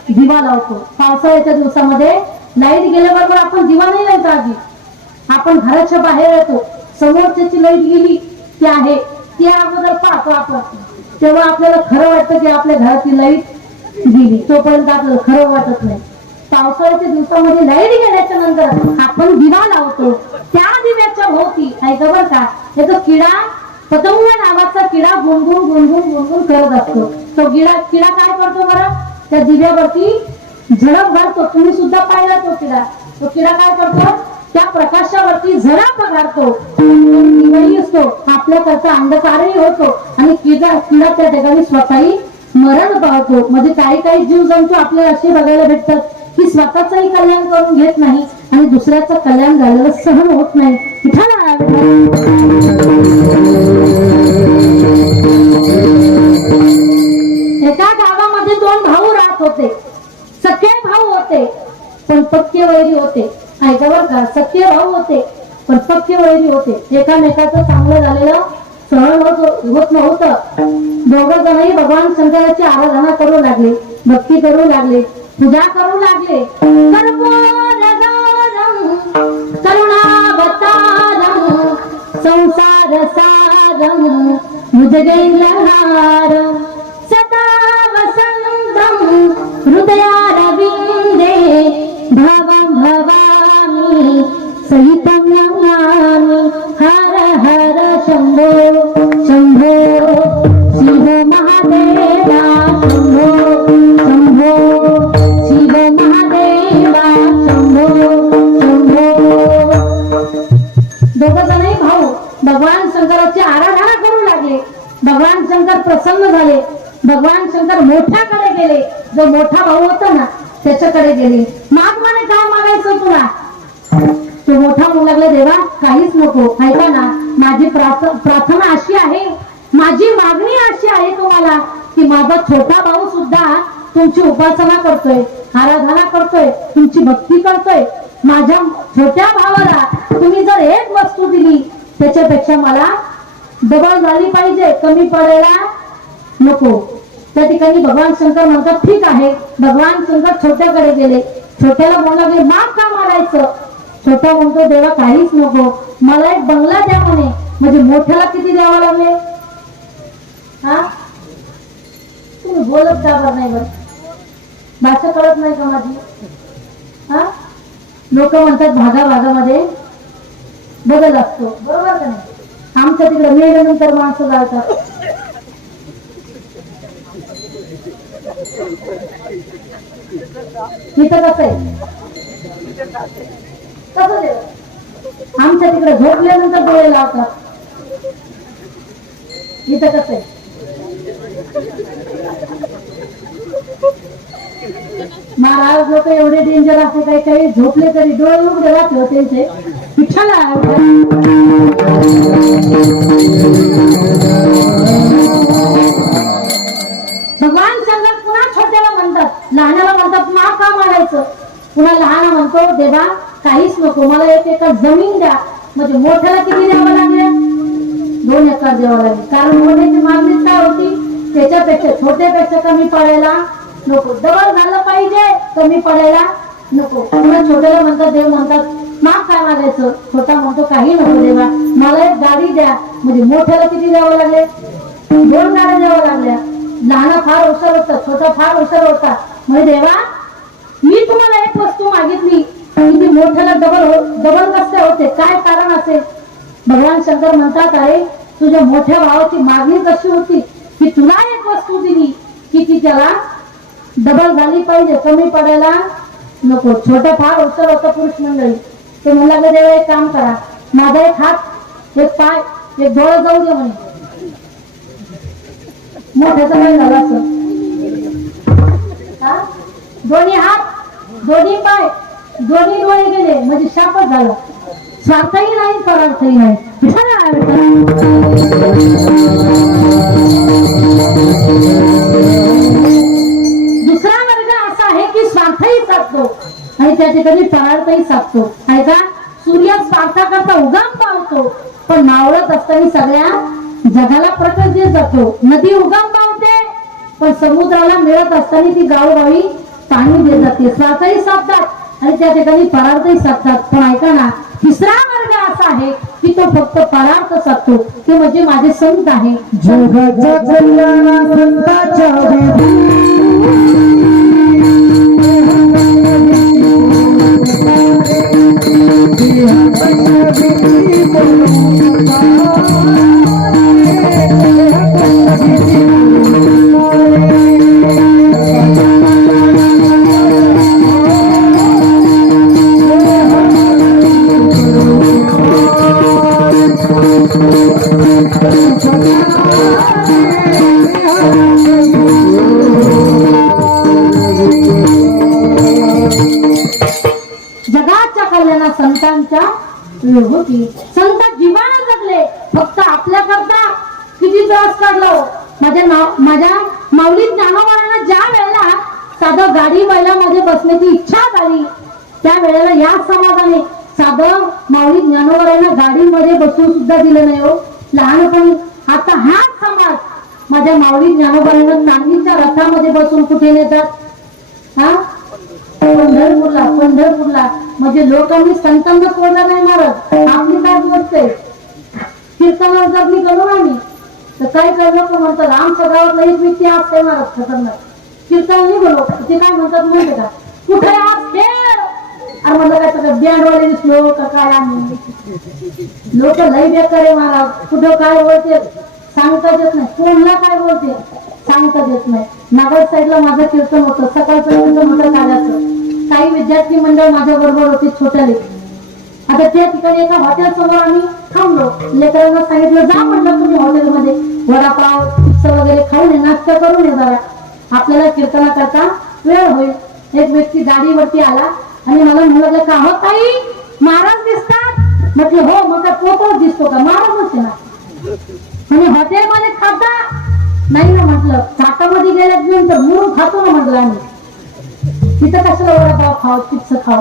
दिवा लावतो. पावसाळ्याच्या दिवसामध्ये लाईट गेल्याबरोबर आपण दिवा नाही लावतो आजी, आपण घराच्या बाहेर येतो, समोरच्याची लाईट गेली ती आहे ती अगोदर पाहतो आपण, तेव्हा आपल्याला खरं वाटतं की आपल्या घराची लाईट गेली. तोपर्यंत आपल्याला खरं वाटत नाही. पावसाळ्याच्या दिवसामध्ये लाईट गेल्याच्या नंतर आपण दिवा लावतो. त्या दिव्याच्या भोवती ऐका बरं का, याचा किडा पतंग नावाचा किडा गुणगुण गुणगुण गुणगुण करत असतो. तो किडा काय करतो बरं? त्या दिव्यावरती झडप घालतो. तुम्ही सुद्धा पाहिला तो किडा. तो किडा काय करतो? त्या प्रकाशावरती झडप घालतो. दिवाळी असतो आपल्याकरता अंधकारही होतो आणि किडा त्या ठिकाणी स्वतःही मरण पावतो. म्हणजे काही जीव जंतू आपल्याला असे बघायला भेटतात की स्वतःचंही कल्याण करून घेत नाही आणि दुसऱ्याचं कल्याण झालेलं सहन होत नाही. एका गावामध्ये 2 भाऊ राहत होते. सख्खे भाऊ होते पण पक्के वैरी होते. ऐका बरं का, सख्खे भाऊ होते पण पक्के वैरी होते. एकामेकाचं चांगलं झालेलं सहन होत नव्हतं. दोघं जणही भगवान शंकराची आराधना करू लागले, भक्ती करू लागले, पूजा करू लागले. करुणावतारं संसार सारं मुजगैर्हारं सदा वसन्तं हृदयारविन्दे भवं भवामि सहितं नमामि. हर हर शंभो शंभो शिव महादेवा शंभो शंभो शिव महादेवा शंभो शंभो. दोघं जणही भाऊ भगवान शंकराची आराधना करू लागले. भगवान शंकर प्रसन्न झाले. भगवान शंकर मोठ्याकडे गेले. जो मोठा भाऊ होता ना त्याच्याकडे गेले. माग म्हणे काय मागायचं तुला? तो मोठा म्हणू लागला देवा काहीच छोटा भाऊ सुद्धा तुमची उपासना करतोय, आराधना करतोय, तुमची भक्ती करतोय. माझ्या छोट्या भावाला तुम्ही जर एक वस्तू दिली त्याच्यापेक्षा मला डबल झाली पाहिजे, कमी पडायला नको. त्या ठिकाणी भगवान शंकर म्हणतात ठीक आहे. भगवान शंकर छोट्याकडे गेले, छोट्याला म्हणू लागले माग का मारायचं. छोटा म्हणतो देवा काहीच नको, मला एक बंगला द्या म्हणे. म्हणजे मोठ्याला किती द्यावा लागले. हा तुम्ही बोलत का बरं नाही. बरं भाषा कळत नाही का माझी. हा लोक म्हणतात भागाभागामध्ये बदल असतो, बरोबर का नाही. आमच्या तिकडे मेल्यानंतर माणसं जातात. इथं कसं आहे, कसं देव आमच्या तिकडे झोपल्यानंतर डोळे लावतात. इथं कसं आहे. महाराज लोक एवढे डेंजर असते, काही काही झोपले तरी डोळे उघडे राहते हो त्यांचे. विठ्ठला भगवान शंकर पुन्हा छोट्याला म्हणतात, लहानाला म्हणतात माग का मारायचं. पुन्हा लहान म्हणतो देवा काहीच नको, मला एक एकर जमीन द्या. म्हणजे मोठ्याला किती द्यावं लागले, 2 एकर द्यावं लागले. कारण मोठ्याची मागणी काय होती, त्याच्यापेक्षा छोट्यापेक्षा कमी पडायला नको, डबल झालं पाहिजे, कमी पडायला नको. पुन्हा छोट्याला म्हणतात, देव म्हणतात माग काय मागायचं. छोटा म्हणतो काही नको देवा, मला एक गाडी द्या. म्हणजे मोठ्याला किती द्यावं लागले, 2 गाड्या द्यावं लागल्या. लहान फार हुशार होता, छोटा फार हुशार होता. म्हणजे देवा मी तुम्हाला एक वस्तू मागितली, ती मोठ्याला डबल कसं होते, काय कारण असेल. भगवान शंकर म्हणतात अरे तुझ्या मोठ्या भावाची मागणी कशी होती की तुला एक वस्तू दिली की ती त्याला डबल झाली पाहिजे, कमी पडायला नको. छोटा फार हुशार होता पुरुष मंडळी. ते म्हणला देवा एक काम करा, माझा एक हात, एक पाय, एक डोळा जाऊ दे म्हणे. मोठ्याचं काय झालं असं, दोन्ही हात, दोन्ही पाय, दोन्ही डोळे गेले म्हणजे शापच झाला. स्वार्थही नाही, परार्थही नाही. दुसरा वर्ग असा आहे की स्वार्थही साधतो आणि त्या ठिकाणी परार्थही साधतो. आहे का. सूर्य स्वार्थाकरता उगम पावतो, पण मावळत असताना सगळ्या जगाला प्रकाश देत जातो. नदी उगम पावते, पण समुद्राला मिळत असताना ती गावोगावी पाणी देत जाते. स्वार्थही साधतात आणि त्या ठिकाणी परार्थही साधतात. पण ऐका ना, तिसरा वर्ग असा आहे की तो फक्त परार्थ साधतो, ते म्हणजे माझे संत आहे. जगाच्या कल्याणा संतांच्या जगाच्या कल्याणा संतांच्या होती. संत जीवाने जगले, फक्त आपल्या करता किती त्रास काढला. माझ्या माऊली ज्ञानोबांना ज्या वेळेला साधं गाडी बैलामध्ये बसण्याची इच्छा झाली, त्या वेळेला या समाजाने साधं माऊली ज्ञानोबांना गाडीमध्ये बसून सुद्धा दिलं नाही हो. लहानपणी आता हाच समाज माझ्या माऊली ज्ञानोबांना चांदीच्या रथामध्ये बसून कुठे नेतात. हा पंढरपूरला म्हणजे लोकांनी संतांना कोणा नाही मारत. आपली काय गोष्ट आहे, कीर्तनात जगली करू आम्ही तर काय करणार म्हणतात. आमच्या गावातला एक व्यक्ती आज काय मारत खतरनाक कीर्तन नाही बोलव. ते काय म्हणतात माहिती का, कुठे आज खेळ. आणि म्हणलं काय सगळं बँडवाले दिसलो का काय. आम्ही लोक लई बेकार आहे महाराज. कुठं काय बोलते सांगता येत नाही, कोणला काय बोलते सांगता येत नाही. नागद साईडला माझं कीर्तन होतं, सकाळचं कीर्तन होतं काल्याचं. काही विद्यार्थी मंडळ माझ्या बरोबर होते, छोट्या लेख. आता त्या ठिकाणी एका हॉटेल समोर आम्ही थांबलो. लेकरांना सांगितलं जा म्हटलं तुम्ही हॉटेलमध्ये वडापाव चिप्स वगैरे खाऊन नाश्ता करून ये जरा, आपल्याला कीर्तना करता वेळ होईल. एक व्यक्ती गाडीवरती आला आणि मला म्हणलं का हो ताई महाराज दिसतात. म्हटलं हो. मग काय फोटो दिसतो का, महाराजच आहे ना. आणि हॉटेलमध्ये खाता नाही ना म्हटलं, चाटामध्ये गेल्यानंतर मुरून खातो ना म्हटलं आम्ही, तिथं कशाला वडापाव खाव चिप्स खाव.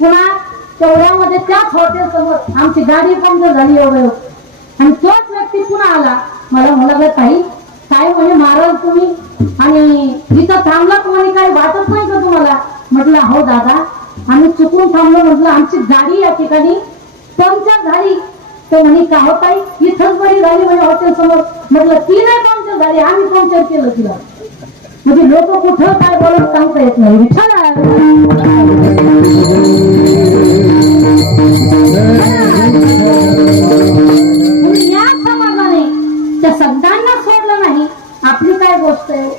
पुन्हा तेवढ्यामध्ये त्याच हॉटेल समोर आमची गाडी पंक्चर झाली एवढं, आणि तोच व्यक्ती पुन्हा आला. मला म्हणाला ताई काय म्हणे महाराज तुम्ही, आणि जिथं थांबलात म्हणे काही वाटत नाही का तुम्हाला. म्हटलं हो दादा आम्ही चुकून थांबलो, म्हटलं आमची गाडी या ठिकाणी पंक्चर झाली. तो म्हणे का हो ताई इथंच बरी झाली म्हणजे हॉटेल समोर. म्हटलं ती नाही पंक्चर झाली, आम्ही पंक्चर केलं तिला. म्हणजे लोक कुठं काय बोलत सांगता येत नाही. विचारा या समाजाने त्या संतांना सोडलं नाही. आपली काय गोष्ट आहे.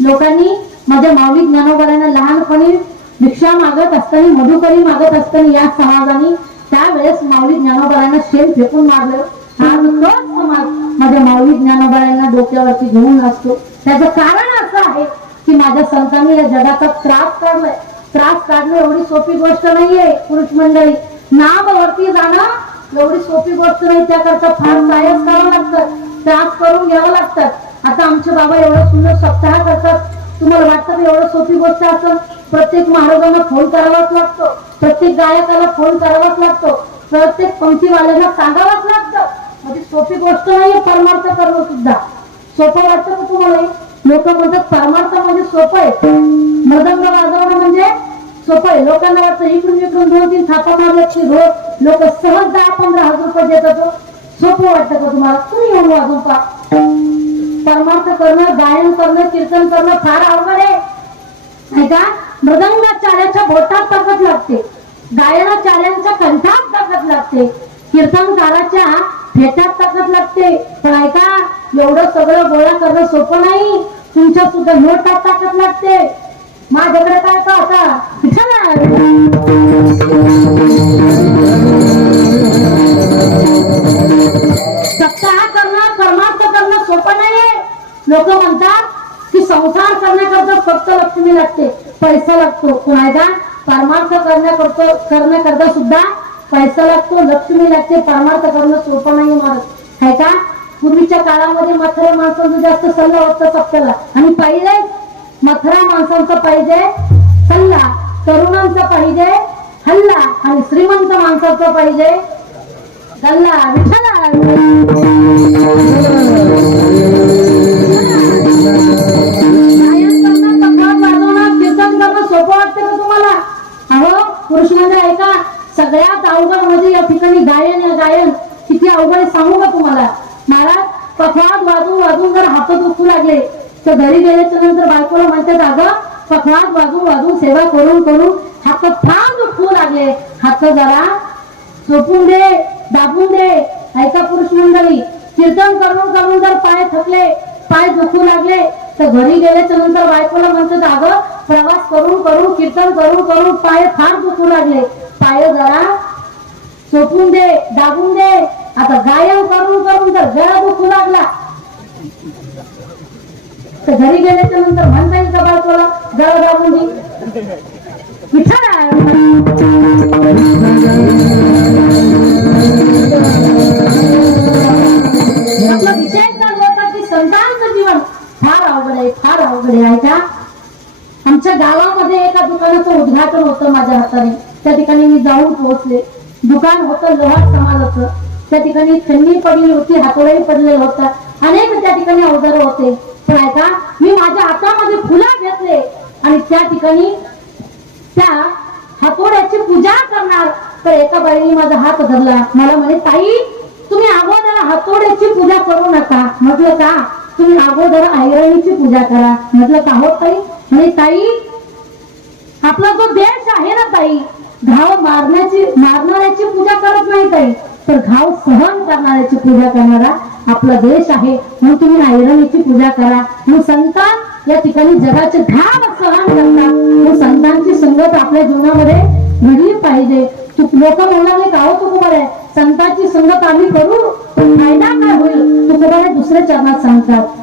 लोकांनी माझ्या माऊली ज्ञानोबांना लहानपणी भिक्षा मागत असताना, मधुकरी मागत असताना या समाजाने त्यावेळेस माऊली ज्ञानोबांना शेण फेकून मारलं. आज तोच समाज माझ्या माऊली ज्ञानोबांना डोक्यावरती घेऊन असतो. त्याचं कारण असं आहे की माझ्या संतांनी या जगाचा त्रास काढलाय. त्रास काढणं एवढी सोपी गोष्ट नाहीये पुरुष मंडळी. नाभवरती जाणं एवढी सोपी गोष्ट नाही. त्याकरता फार सायस करावं लागतात, त्रास करून घ्यावं लागतात. आता आमचे बाबा एवढं सुंदर सप्ताह करतात. तुम्हाला वाटतं एवढं सोपी गोष्ट असं. प्रत्येक महाराजांना फोन करावाच लागतो, प्रत्येक गायकाला फोन करावाच लागतो, प्रत्येक पंक्तीवाल्याला सांगावाच लागतं. म्हणजे सोपी गोष्ट नाहीये परमार्थ करणं सुद्धा. सोपं वाटतं का तुम्हाला. लोक म्हणतात परमार्थ म्हणजे सोपं आहे, मृदंग वाजवणं म्हणजे सोपं आहे. लोकांना वाटतं इकडून इकडून 2-3 थापा मारल्या की लोक सहज 10-15 हजार रुपये देतात. सोपं वाटतं का तुम्हाला. तुम्ही येऊन वाजवून पहा. परमार्थ करणं, गायन करणं, कीर्तन करणं फार अवघड आहे नाही का. मृदंगाचार्याच्या बोटात ताकद लागते, गायनाचार्यांच्या कंठात ताकद लागते, कीर्तनकाराच्या फेट्यात ताकद लागते. पण ऐका एवढं सगळं गोळा करणं सोपं नाही. तुमच्या सुद्धा नोटात ताकद लागते. माझ्याकडे काय पाहता सप्ताह करणं, परमार्थ करणं सोपं नाहीये. लोक म्हणतात की संसार करण्याकरता फक्त लक्ष्मी लागते, पैसा लागतो. पण ऐका परमार्थ करण्याकरता सुद्धा पैसा लागतो, लक्ष्मी लागते. परमार्थ करणं सोपं नाही महाराज आहे का. पूर्वीच्या काळामध्ये मथुरा माणसांचा जास्त सल्ला होता सप्त्याला, आणि पाहिजे मथुरा माणसांचा पाहिजे सल्ला, तरुणांचा पाहिजे हल्ला, आणि श्रीमंत माणसाचा पाहिजे गल्ला. विठ्ठला कीर्तन करणं सोपं वाटतं का तुम्हाला. अहो पुरुष म्हणजे ऐका सगळ्यात अवघड म्हणजे या ठिकाणी गायन किती अवघड सांगू का तुम्हाला. महाराज पखवाज वाजून जर हात दुखू लागले तर घरी गेल्याच्या नंतर बायकोला म्हणतात अगं पखवाज वाजून सेवा करून हात फार दुखू लागले, हात जरा चोपून दे, दाबून दे. ऐका पुरुष मंडळी कीर्तन करून जर पाय थकले, पाय दुखू लागले तर घरी गेल्याच्या नंतर बायकोला म्हणतात अगं प्रवास करून कीर्तन करून पाय फार दुखू लागले, पाय जरा चोपून दे, दाबून दे. आता गायन करून जर गळा दुखू लागला तर घरी गेल्याच्या नंतर म्हणता येईल का बायकोला गळा दाबून दे. विठ्ठला आपला विषय चालला होता की संतांचं जीवन फार अवघड आहे का. आमच्या गावामध्ये एका दुकानाचं उद्घाटन होतं माझ्या हाताने. त्या ठिकाणी मी जाऊन पोहोचले. दुकान होतं लोहार समाजाचं. त्या ठिकाणी छन्नी पडली होती, हातोडाही पडलेला होता, अनेक त्या ठिकाणी अवजार होते. पण ऐका मी माझ्या हातामध्ये फुलं घेतले आणि त्या ठिकाणी त्या हातोड्याची पूजा करणार. तर एका बाईने माझा हात धरला. मला म्हणे ताई तुम्ही अगोदर हातोड्याची पूजा करू नका. म्हटलं का. तुम्ही अगोदर ऐरणीची पूजा करा. म्हटलं का हो ताई. म्हणे ताई आपला जो देश आहे ना ताई, घाव मारणाऱ्याची पूजा करत नाही ताई, तर घाव सहन करणाऱ्याची पूजा करणारा आपला देश आहे. म्हणून तुम्ही ऐरणीची पूजा करा. म्हणून संतान या ठिकाणी जगाचे घाव सहन करतात. म्हणून संतांची संगत आपल्या जीवनामध्ये घडली पाहिजे. लोक म्हणाले का हो तुकोबारे संतांची संगत आम्ही करू पण फायदा काय होईल. तुकोबारे दुसऱ्या चरणात सांगतात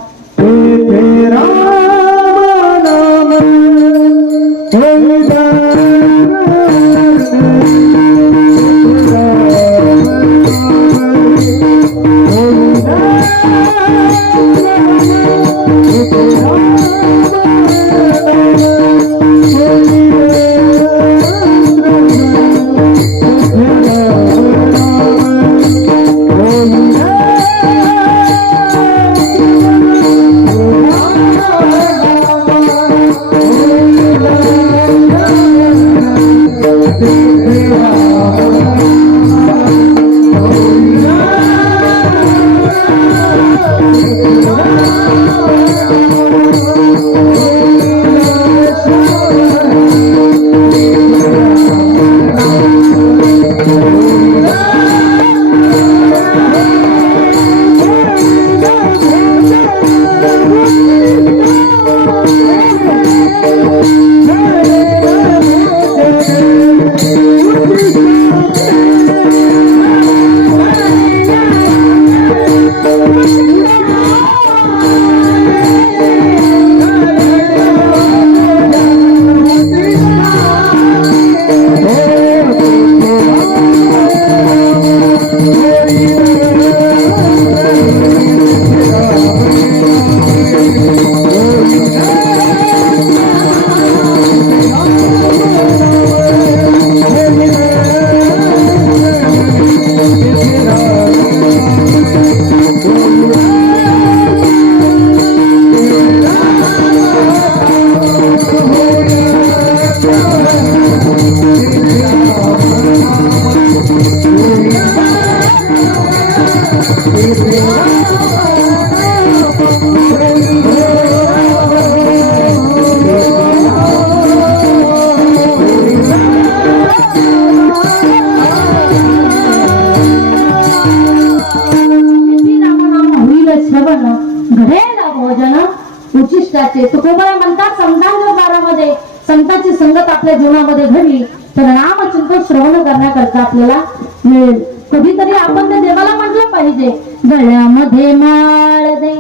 शरीराचे. तुकोबा म्हणतात संतांच्या दारामध्ये संतांची संगत आपल्या जीवनामध्ये घडली तर नामचिंतन श्रवण करण्याकरता आपल्याला मिळेल. कधीतरी आपण त्या देवाला म्हटलं पाहिजे, गळ्यामध्ये माळ दे,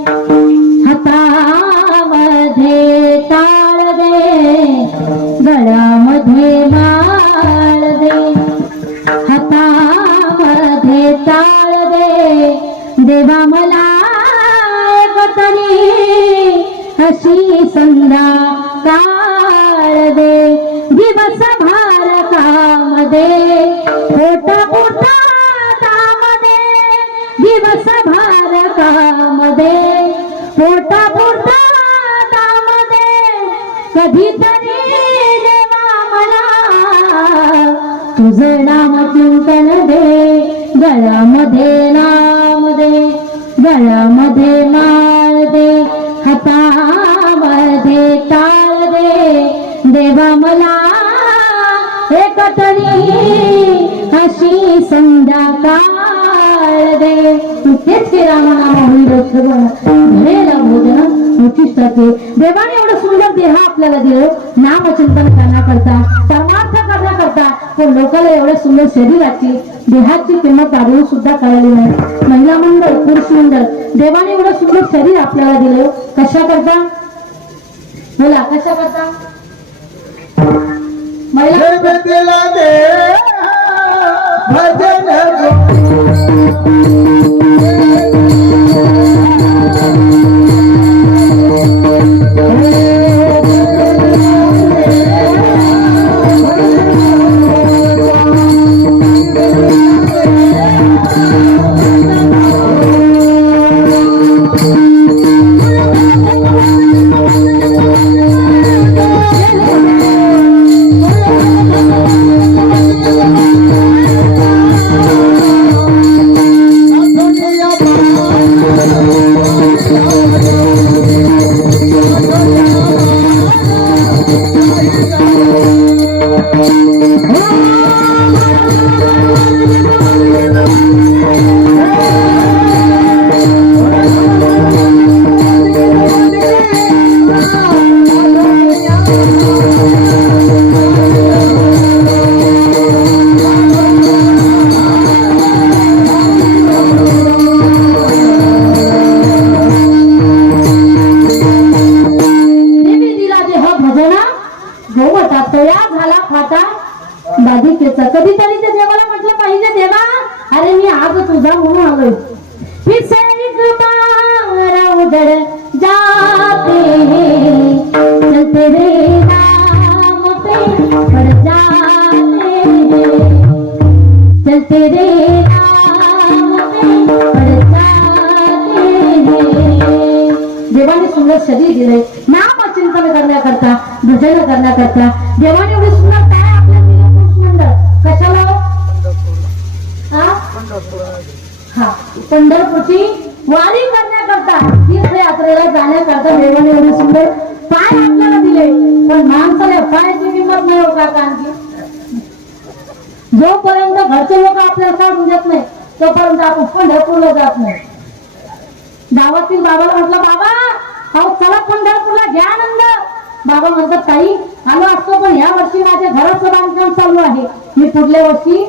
हातामध्ये टाळ दे, गळ्यामध्ये माळ दे, हातामध्ये टाळ दे, देवा मला एक तरी अशी संध्या काळ दे, दिवस भारतामध्ये पोटा पोटामध्ये, दिवस भारतामध्ये पोटा पोटामध्ये, कधीतरी देवा मला तुझं नाम चिंतन दे, गळ्यामध्ये नाम दे, गळ्यामध्ये माळ दे, हातामध्ये टाळ दे, देवा मला एक तरी अशी संध्याकाळ दे. तेच हे रामनाम होईल श्रवण घडेला भोजन उचिष्टाचे. देवाने एवढं सुंदर देह आपल्याला दिलं नामचिंतन करण्याकरता, परमार्थ करण्याकरता, पण लोकांना एवढ्या सुंदर शरीराची देहाची किंमत आढळून सुद्धा कळली नाही. महिला मंडळ, पुरुष मंडळ, देवाने एवढं सुंदर शरीर आपल्याला दिलं कशा करता? बोला कशा करता? महिला बाधिकेचा. कधीतरी ते देवाला म्हटलं पाहिजे, देवा अरे मी आज तुझा म्हणून आलोय. फिर एक बार उधर जाते चलते रे नाम पे पड़ जाते, चलते रे नाम पे पड़ जाते. देवाने सुंदर शरीर दिले नाम चिंतन करण्याकरता, भजन करण्याकरता. देवाने एवढी सुंदर काय कशाला? हा पंढरपूरची वारी करण्याकरता, तीर्थयात्रेला जाण्याकरता देवाने एवढे सुंदर पाय आपल्याला दिले. पण माणसाला पायाची किंमत नाही हो का? आणखी जोपर्यंत घरचे लोक आपल्याला काढून देत नाही तोपर्यंत आपण पंढरपूरला जात नाही. गावातील बाबाला म्हटलं, बाबा अहो चला पंढरपूरला घ्या आनंद. बाबा म्हणतात ताई आलो असतो, पण ह्या वर्षी माझ्या घराचं बांधकाम चालू आहे, मी पुढल्या वर्षी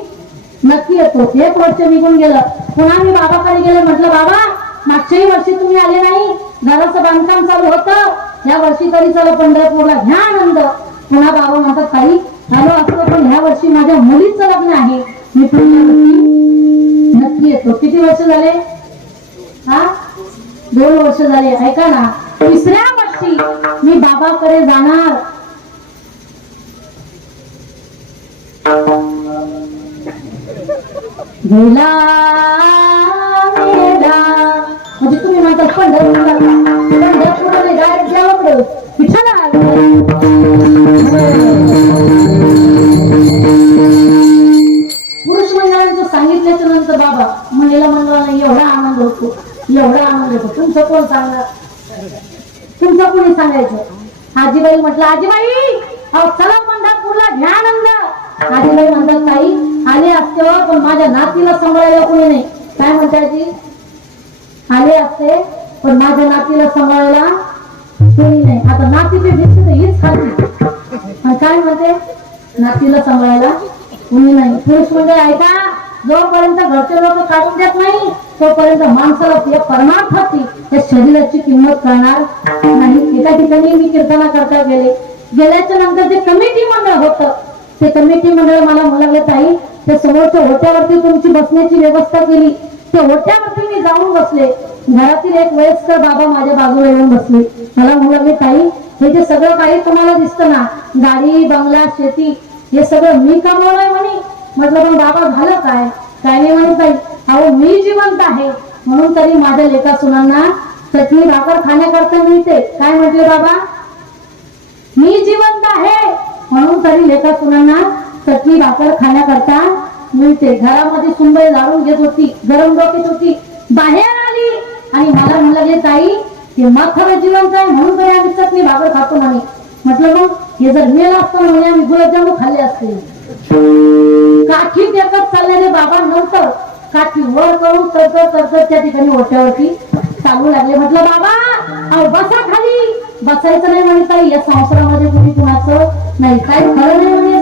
नक्की येतो. एक वर्ष निघून गेलं, पुन्हा मी बाबाकडे गेले. म्हटलं बाबा मागच्याही वर्षी तुम्ही आले नाही, घराचं बांधकाम चालू होतं, या वर्षी तरी चला पंढरपूरला घ्या आनंद. पुन्हा बाबा म्हणतात ताई आलो असतो, पण ह्या वर्षी माझ्या मुलीचं लग्न आहे, मी पुढल्या वर्षी नक्की येतो. किती वर्ष झाले? हा 2 वर्ष झाले. ऐका ना, 3ऱ्या वर्षी मी बाबाकडे जाणार. गेला मेला म्हणजे तुम्ही म्हणता पंढरपूरला, पंढरपूरला डायरेक्ट देवाकडे विठ्ठला. पुरुष मंडळांचं सांगितल्याच्या नंतर बाबा महिला मंडळाला एवढा आनंद होतो, एवढा आनंद होतो. तुमचं कोण सांगणार? तुमचं कोणी सांगायचं? आजीबाई म्हटलं, आजीबाई अहो चला पंढरपूरला घ्या आनंद. आजीबाई म्हणतात ताई आले असते पण माझ्या नातीला सांभाळायला कोणी नाही. काय म्हणतायची? आले असते पण माझ्या नातीला सांभाळायला कोणी नाही. नातीची भिक्षा तर हीच खाती. आणि काय म्हणते, नातीला सांभाळायला कुणी नाही. पुरुष म्हणजे ऐका, जोपर्यंत घरचे लोक काढून देत नाही तोपर्यंत माणसाला ते परमार्थाची त्या शरीराची किंमत करणार नाही. एका ठिकाणी मी कीर्तना करता गेल्याच्या नंतर जे कमिटी मंडळ होतं, ते कमिटी मंडळ मला म्हणाले, ताई त्या समोरच्या होट्यावरती तुमची बसण्याची व्यवस्था केली. त्या होट्यावरती मी जाऊन बसले. घरातील एक वयस्कर बाबा माझ्या बाजूला येऊन बसले. मला म्हणाले, ताई हे जे सगळं काही तुम्हाला दिसतं ना, गाडी बंगला शेती, हे सगळं मी कमवलंय म्हणे. म्हटलं पण बाबा झालं काय? काय नाही म्हणत ताई, अहो मी जिवंत आहे म्हणून तरी माझ्या लेका सुनांना चटणी भाकर खाण्याकरता मिळते. काय म्हटले बाबा, मी जिवंत आहे म्हणून तरी लेका सुनांना चटणी भाकर खाण्याकरता मिळते. घरामध्ये सुंदर झाडून घेत होती, गरम डोकीत होती, बाहेर आली आणि मला म्हणाले, ताई हे म्हातारं जिवंत आहे म्हणून तरी आम्ही चटणी भाकर खातो म्हणे. म्हटलं मग हे जर मेला असतं म्हणे आम्ही गुलाबजामुन खाल्ले असते. काठी टेकत चाललेले बाबा नंतर काठी वर करून चढत त्या ठिकाणी ओट्यावरती चालू लागले. म्हटलं बाबा अहो बसा खाली. बसायचं नाही म्हणे, ताई या संसारामध्ये कुणी कुणाचं नाही. काय खरं नाही म्हणे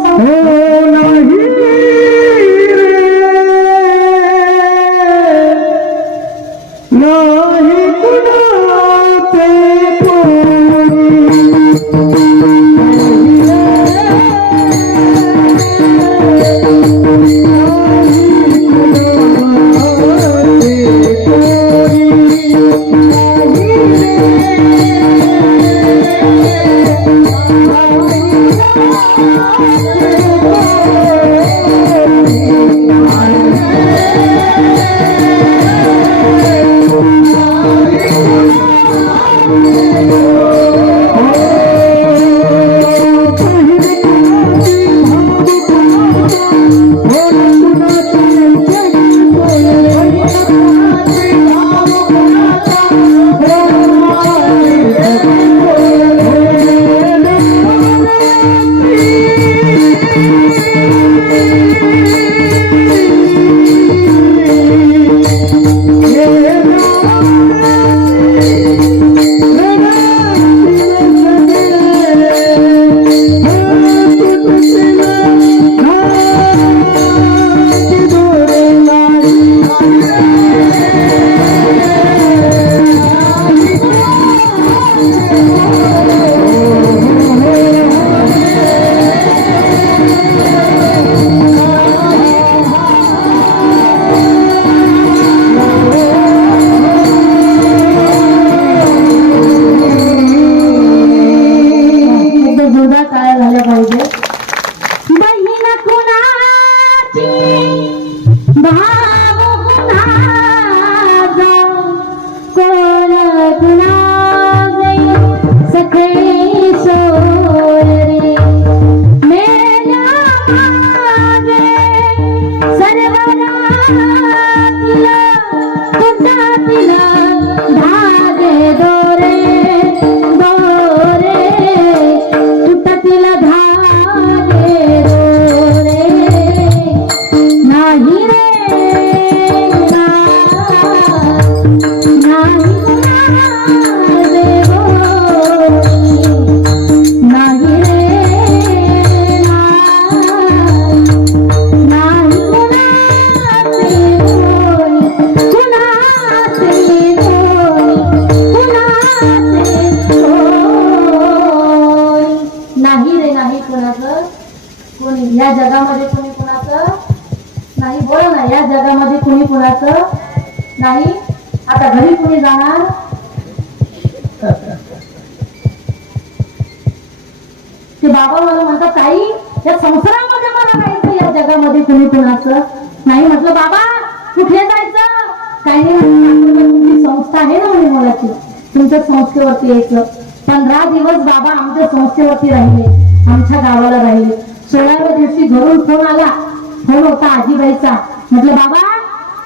या जगामध्ये कोणी कुणाचं नाही. बोला ना, या जगामध्ये कोणी कुणाचं नाही. आता घरी कोणी जाणार, ते बाबा मला म्हणतात, ताई या संसारामध्ये मला राहायचं, या जगामध्ये कोणी कुणाचं नाही. म्हटलं बाबा कुठे जायचं? काही नाही, तुमची संस्था आहे ना म्हणे मुलाची, तुमच्या संस्थेवरती यायचं. 15 दिवस बाबा आमच्या संस्थेवरती राहिले, आमच्या गावाला राहिले. 16व्या दिवशी घरून फोन आला. फोन होता आजीबाईचा. म्हटलं बाबा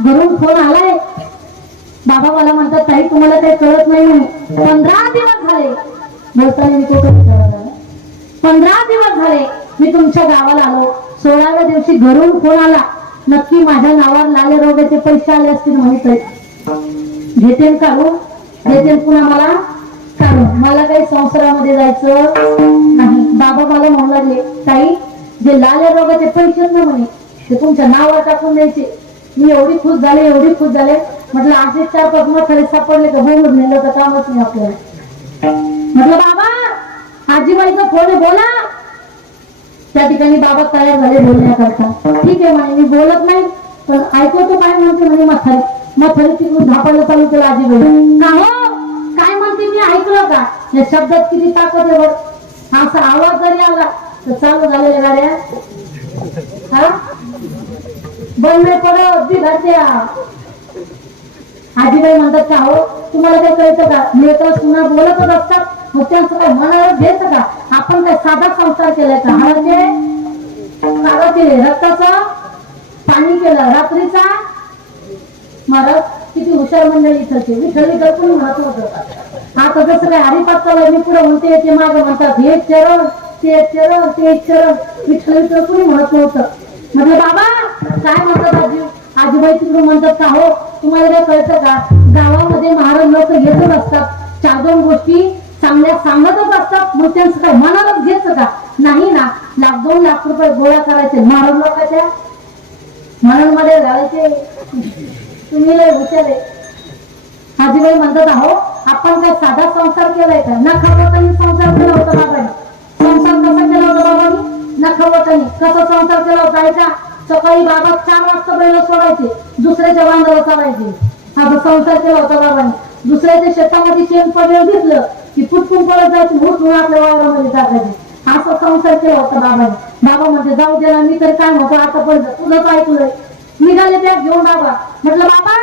घरून फोन आलाय. बाबा मला म्हणतात, ताई तुम्हाला काही कळत नाही म्हणे, 15 दिवस झाले बोलताना मी तो 15 दिवस झाले मी तुमच्या गावाला आलो. 16व्या दिवशी घरून फोन आला, नक्की माझ्या नावावर लाले रोगाचे पैसे आले असतील माहित आहे. घेते काढून देते पुन्हा मला कारण मला काही संसारामध्ये जायचं नाही. बाबा मला म्हणू लागले, ताई जे लाल्या रोगाचे पैसे आहेत ना म्हणे ते तुमच्या नावावर टाकून द्यायचे. मी एवढी खुश झाले, एवढी खुश झाले. म्हटलं असे 4-5 मथारे सापडले का बोलून नेलं तर कामच नाही आपल्याला. म्हटलं बाबा आजीबाईचा फोन आहे, बोला. त्या ठिकाणी बाबा तयार झाले बोलण्याकरता. ठीक आहे म्हणे, मी बोलत नाही पण ऐकवतो काय म्हणते म्हणे. मथारी तिकडून झापायला चालू केलं आजीबाई. का हो काय म्हणते मी ऐकलं का? या शब्दात किती ताकद आहे बरं. असा आवाज जरी आला तर चालू झालेल्या गाड्या हा बंद नाही पडत बिघडत्या. आजीबाई म्हणतात का हो तुम्हाला काय कळतं का? लेकर सुना बोलतच असतात, मग त्यांचं काय मनाला घ्यायचं का? आपण काय साधा संसार केलाय का? हाडाचे रक्ताचं पाणी केलं रात्रीचा. महाराज किती हुशार मंडळी इथलचे. विठ्ठल कोणी म्हणत होतं. आता जसं काय हरिपाठ चालू मी पुढे म्हणते ते मागं म्हणतात हे चरण ते चरण ते चरण. विठ्ठल कोणी म्हणत नव्हतं. म्हटलं बाबा काय म्हणतात आजीबाई तिकडून म्हणतात का हो तुम्हाला काय कळतं का? गावामध्ये महाराज लोक येतच असतात, 4-2 गोष्टी चांगल्या सांगतच असतात, मग त्यांचं काय मनालाच घ्यायचं का? नाही ना. 1-2 लाख रुपये गोळा करायचे महाराज लोकांच्या मनांमध्ये घालायचे. तुम्ही लय हुशार आहे. आजीबाई म्हणतात अहो आपण काय साधा संसार केलाय का? नखावतानी संसार केला होता बाबांनी. संसार कसा केला होता बाबांनी? नखावतानी. कसा संसार केला होता ऐका. सकाळी बाबा 4 वाजता बैल सोडायचे, दुसऱ्याच्या बांधावर चालायचे. असा संसार केला होता बाबांनी. दुसऱ्याच्या शेतामध्ये शेण पडलं घेतलं की पुटकून पडत जायचं, म्हणून आपल्या वावरामध्ये टाकायचे. असा संसार केला होता बाबांनी. बाबा म्हणजे जाऊ द्या मी तर काय म्हणतो आता पडलं तुझंच ऐकलंय. निघाले त्या घेऊन बाबा. म्हटलं बाबा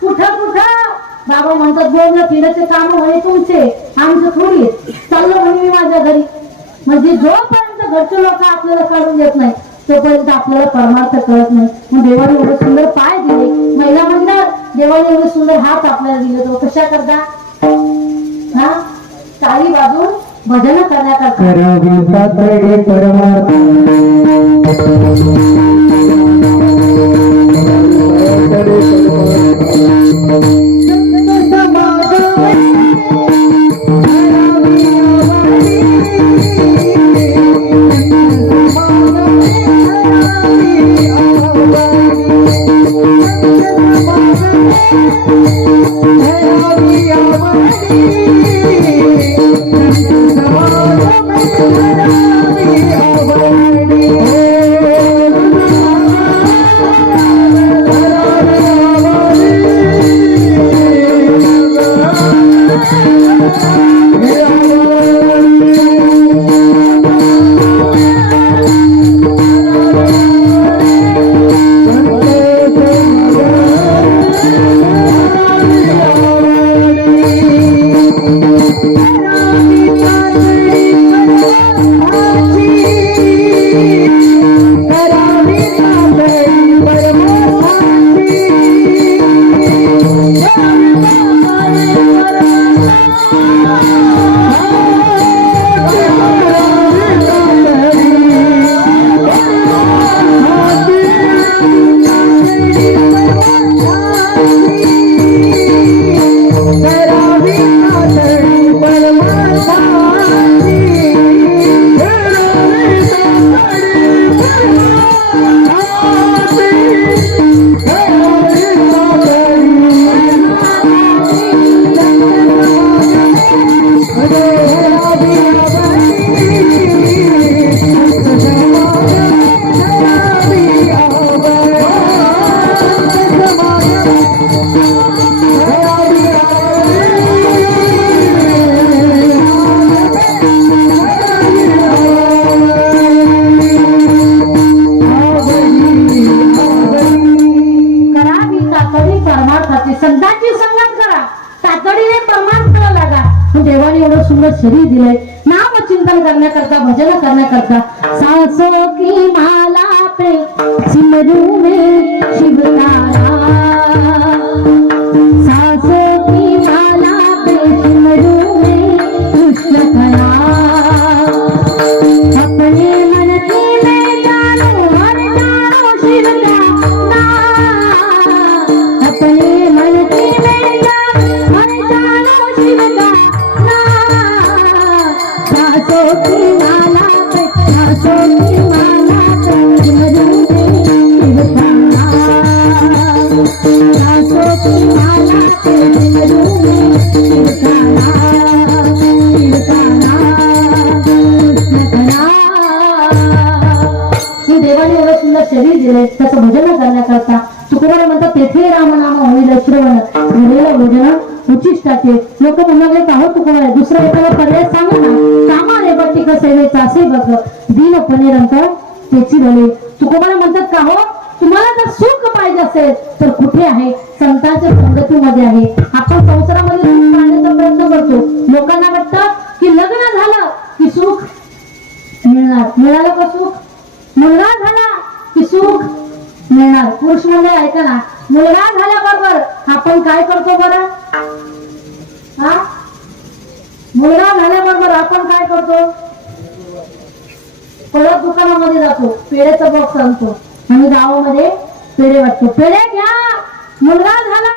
कुठं कुठं? बाबा म्हणतात बोलणं फिरायचे काम म्हणे तुमचे, आमचं थोडी. चाललो म्हणे मी माझ्या घरी. म्हणजे जोपर्यंत घरचे लोक आपल्याला काढून देत नाही तोपर्यंत आपल्याला परमार्थ कळत नाही. मग देवाने एवढे सुंदर पाय दिले, महिला मंडळ देवाने एवढे सुंदर हात आपल्याला दिले, तो कशा करता? हा टाळी वाजून भजन करण्याकरता. शरीर दिलंय नाम चिंतन करण्याकरता, भजन करण्याकरता. सांसों की माला पे सिमरू में शिव तारा, सांसों की माला पे सिमरू में कृष्ण खड़ा. अपने मन की मैं जानू हर जानो शिव का नाम. अपने मन की मैं जानू हर जानो शिव का नाम. झालेला भोजना उचिष्टाचे लोक म्हणाले का हो तुकोबा दुसरा एखादा पर्याय सांगा ना कामा रे बट्टिक सेवेचा असे बघ दीनपणे रंग त्याची भले तुकोबाला म्हणतात का हो तुम्हाला जर सुख पाहिजे असेल तर कुठे आहे संतांच्या संगतीमध्ये आहे. आपण संसारामध्ये सुख काढण्याचा प्रयत्न करतो. लोकांना वाटतं की लग्न झालं की सुख मिळणार. मिळालं का सुख? मुलगा झाला की सुख मिळणार. पुरुष म्हणजे ऐका ना मुलगा झाल्याबरोबर आपण काय करतो बरं? हा मुलगा झाल्याबरोबर आपण काय करतो? परत दुकानामध्ये जातो पेढ्याचा बॉक्स आणतो आणि गावामध्ये पेढे वाटतो. पेढे घ्या मुलगा झाला